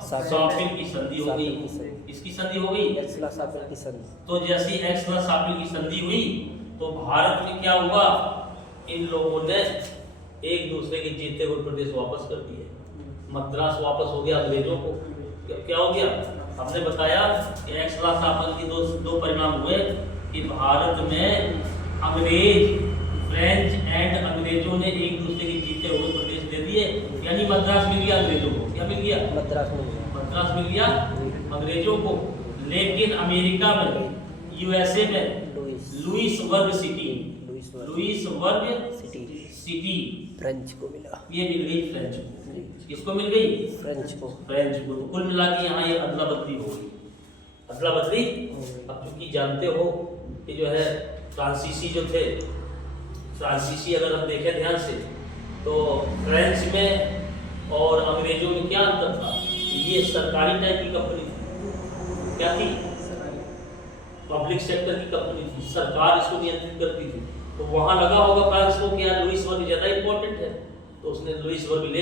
सापेल सापेल की संधि हो सापेल गई। की संधि। इसकी संधि हो गई। एक्स ला सापेल की संधि। तो जैसे एक्स ला सापेल की संधि हुई तो भारत में क्या हुआ, इन लोगों ने एक दूसरे के जीते हुए प्रदेश वापस कर दिए। मद्रास वापस हो गया अंग्रेजों को। क्या हो गया, हमने बताया कि एक्स ला सापेल की दो परिणाम हुए कि भारत में अंग्रेज, फ्रेंच एंड अंग्रेजों ने एक दूसरे के जीते हुए प्रदेश दे दिए, यानी मद्रास मिल गया अंग्रेजों को। क्या मिल गया, मद्रास में गया। मद्रास मिल गया अंग्रेजों को। लेकिन अमेरिका में, यूएसए में लुइसबर्ग सिटी सिटी फ्रेंच को मिला। ये मिल गई फ्रेंच को। किसको मिल गई, फ्रेंच को। फ्रेंच को। तो कुल मिला के यहाँ ये अदला बदली हो गई, अदला बदली। अब चूंकि जानते हो कि जो है फ्रांसीसी जो थे, फ्रांसीसी अगर हम देखें ध्यान से तो फ्रेंच में और अंग्रेजों में क्या अंतर था, ये सरकारी टाइप की कंपनी थी। क्या थी, पब्लिक सेक्टर की कंपनी थी, सरकार इसको नियंत्रित करती थी। तो वहां लगा होगा फ्रांस को क्या लुइसबर्ग ज्यादा इंपॉर्टेंट है, तो उसने लुइसबर्ग ले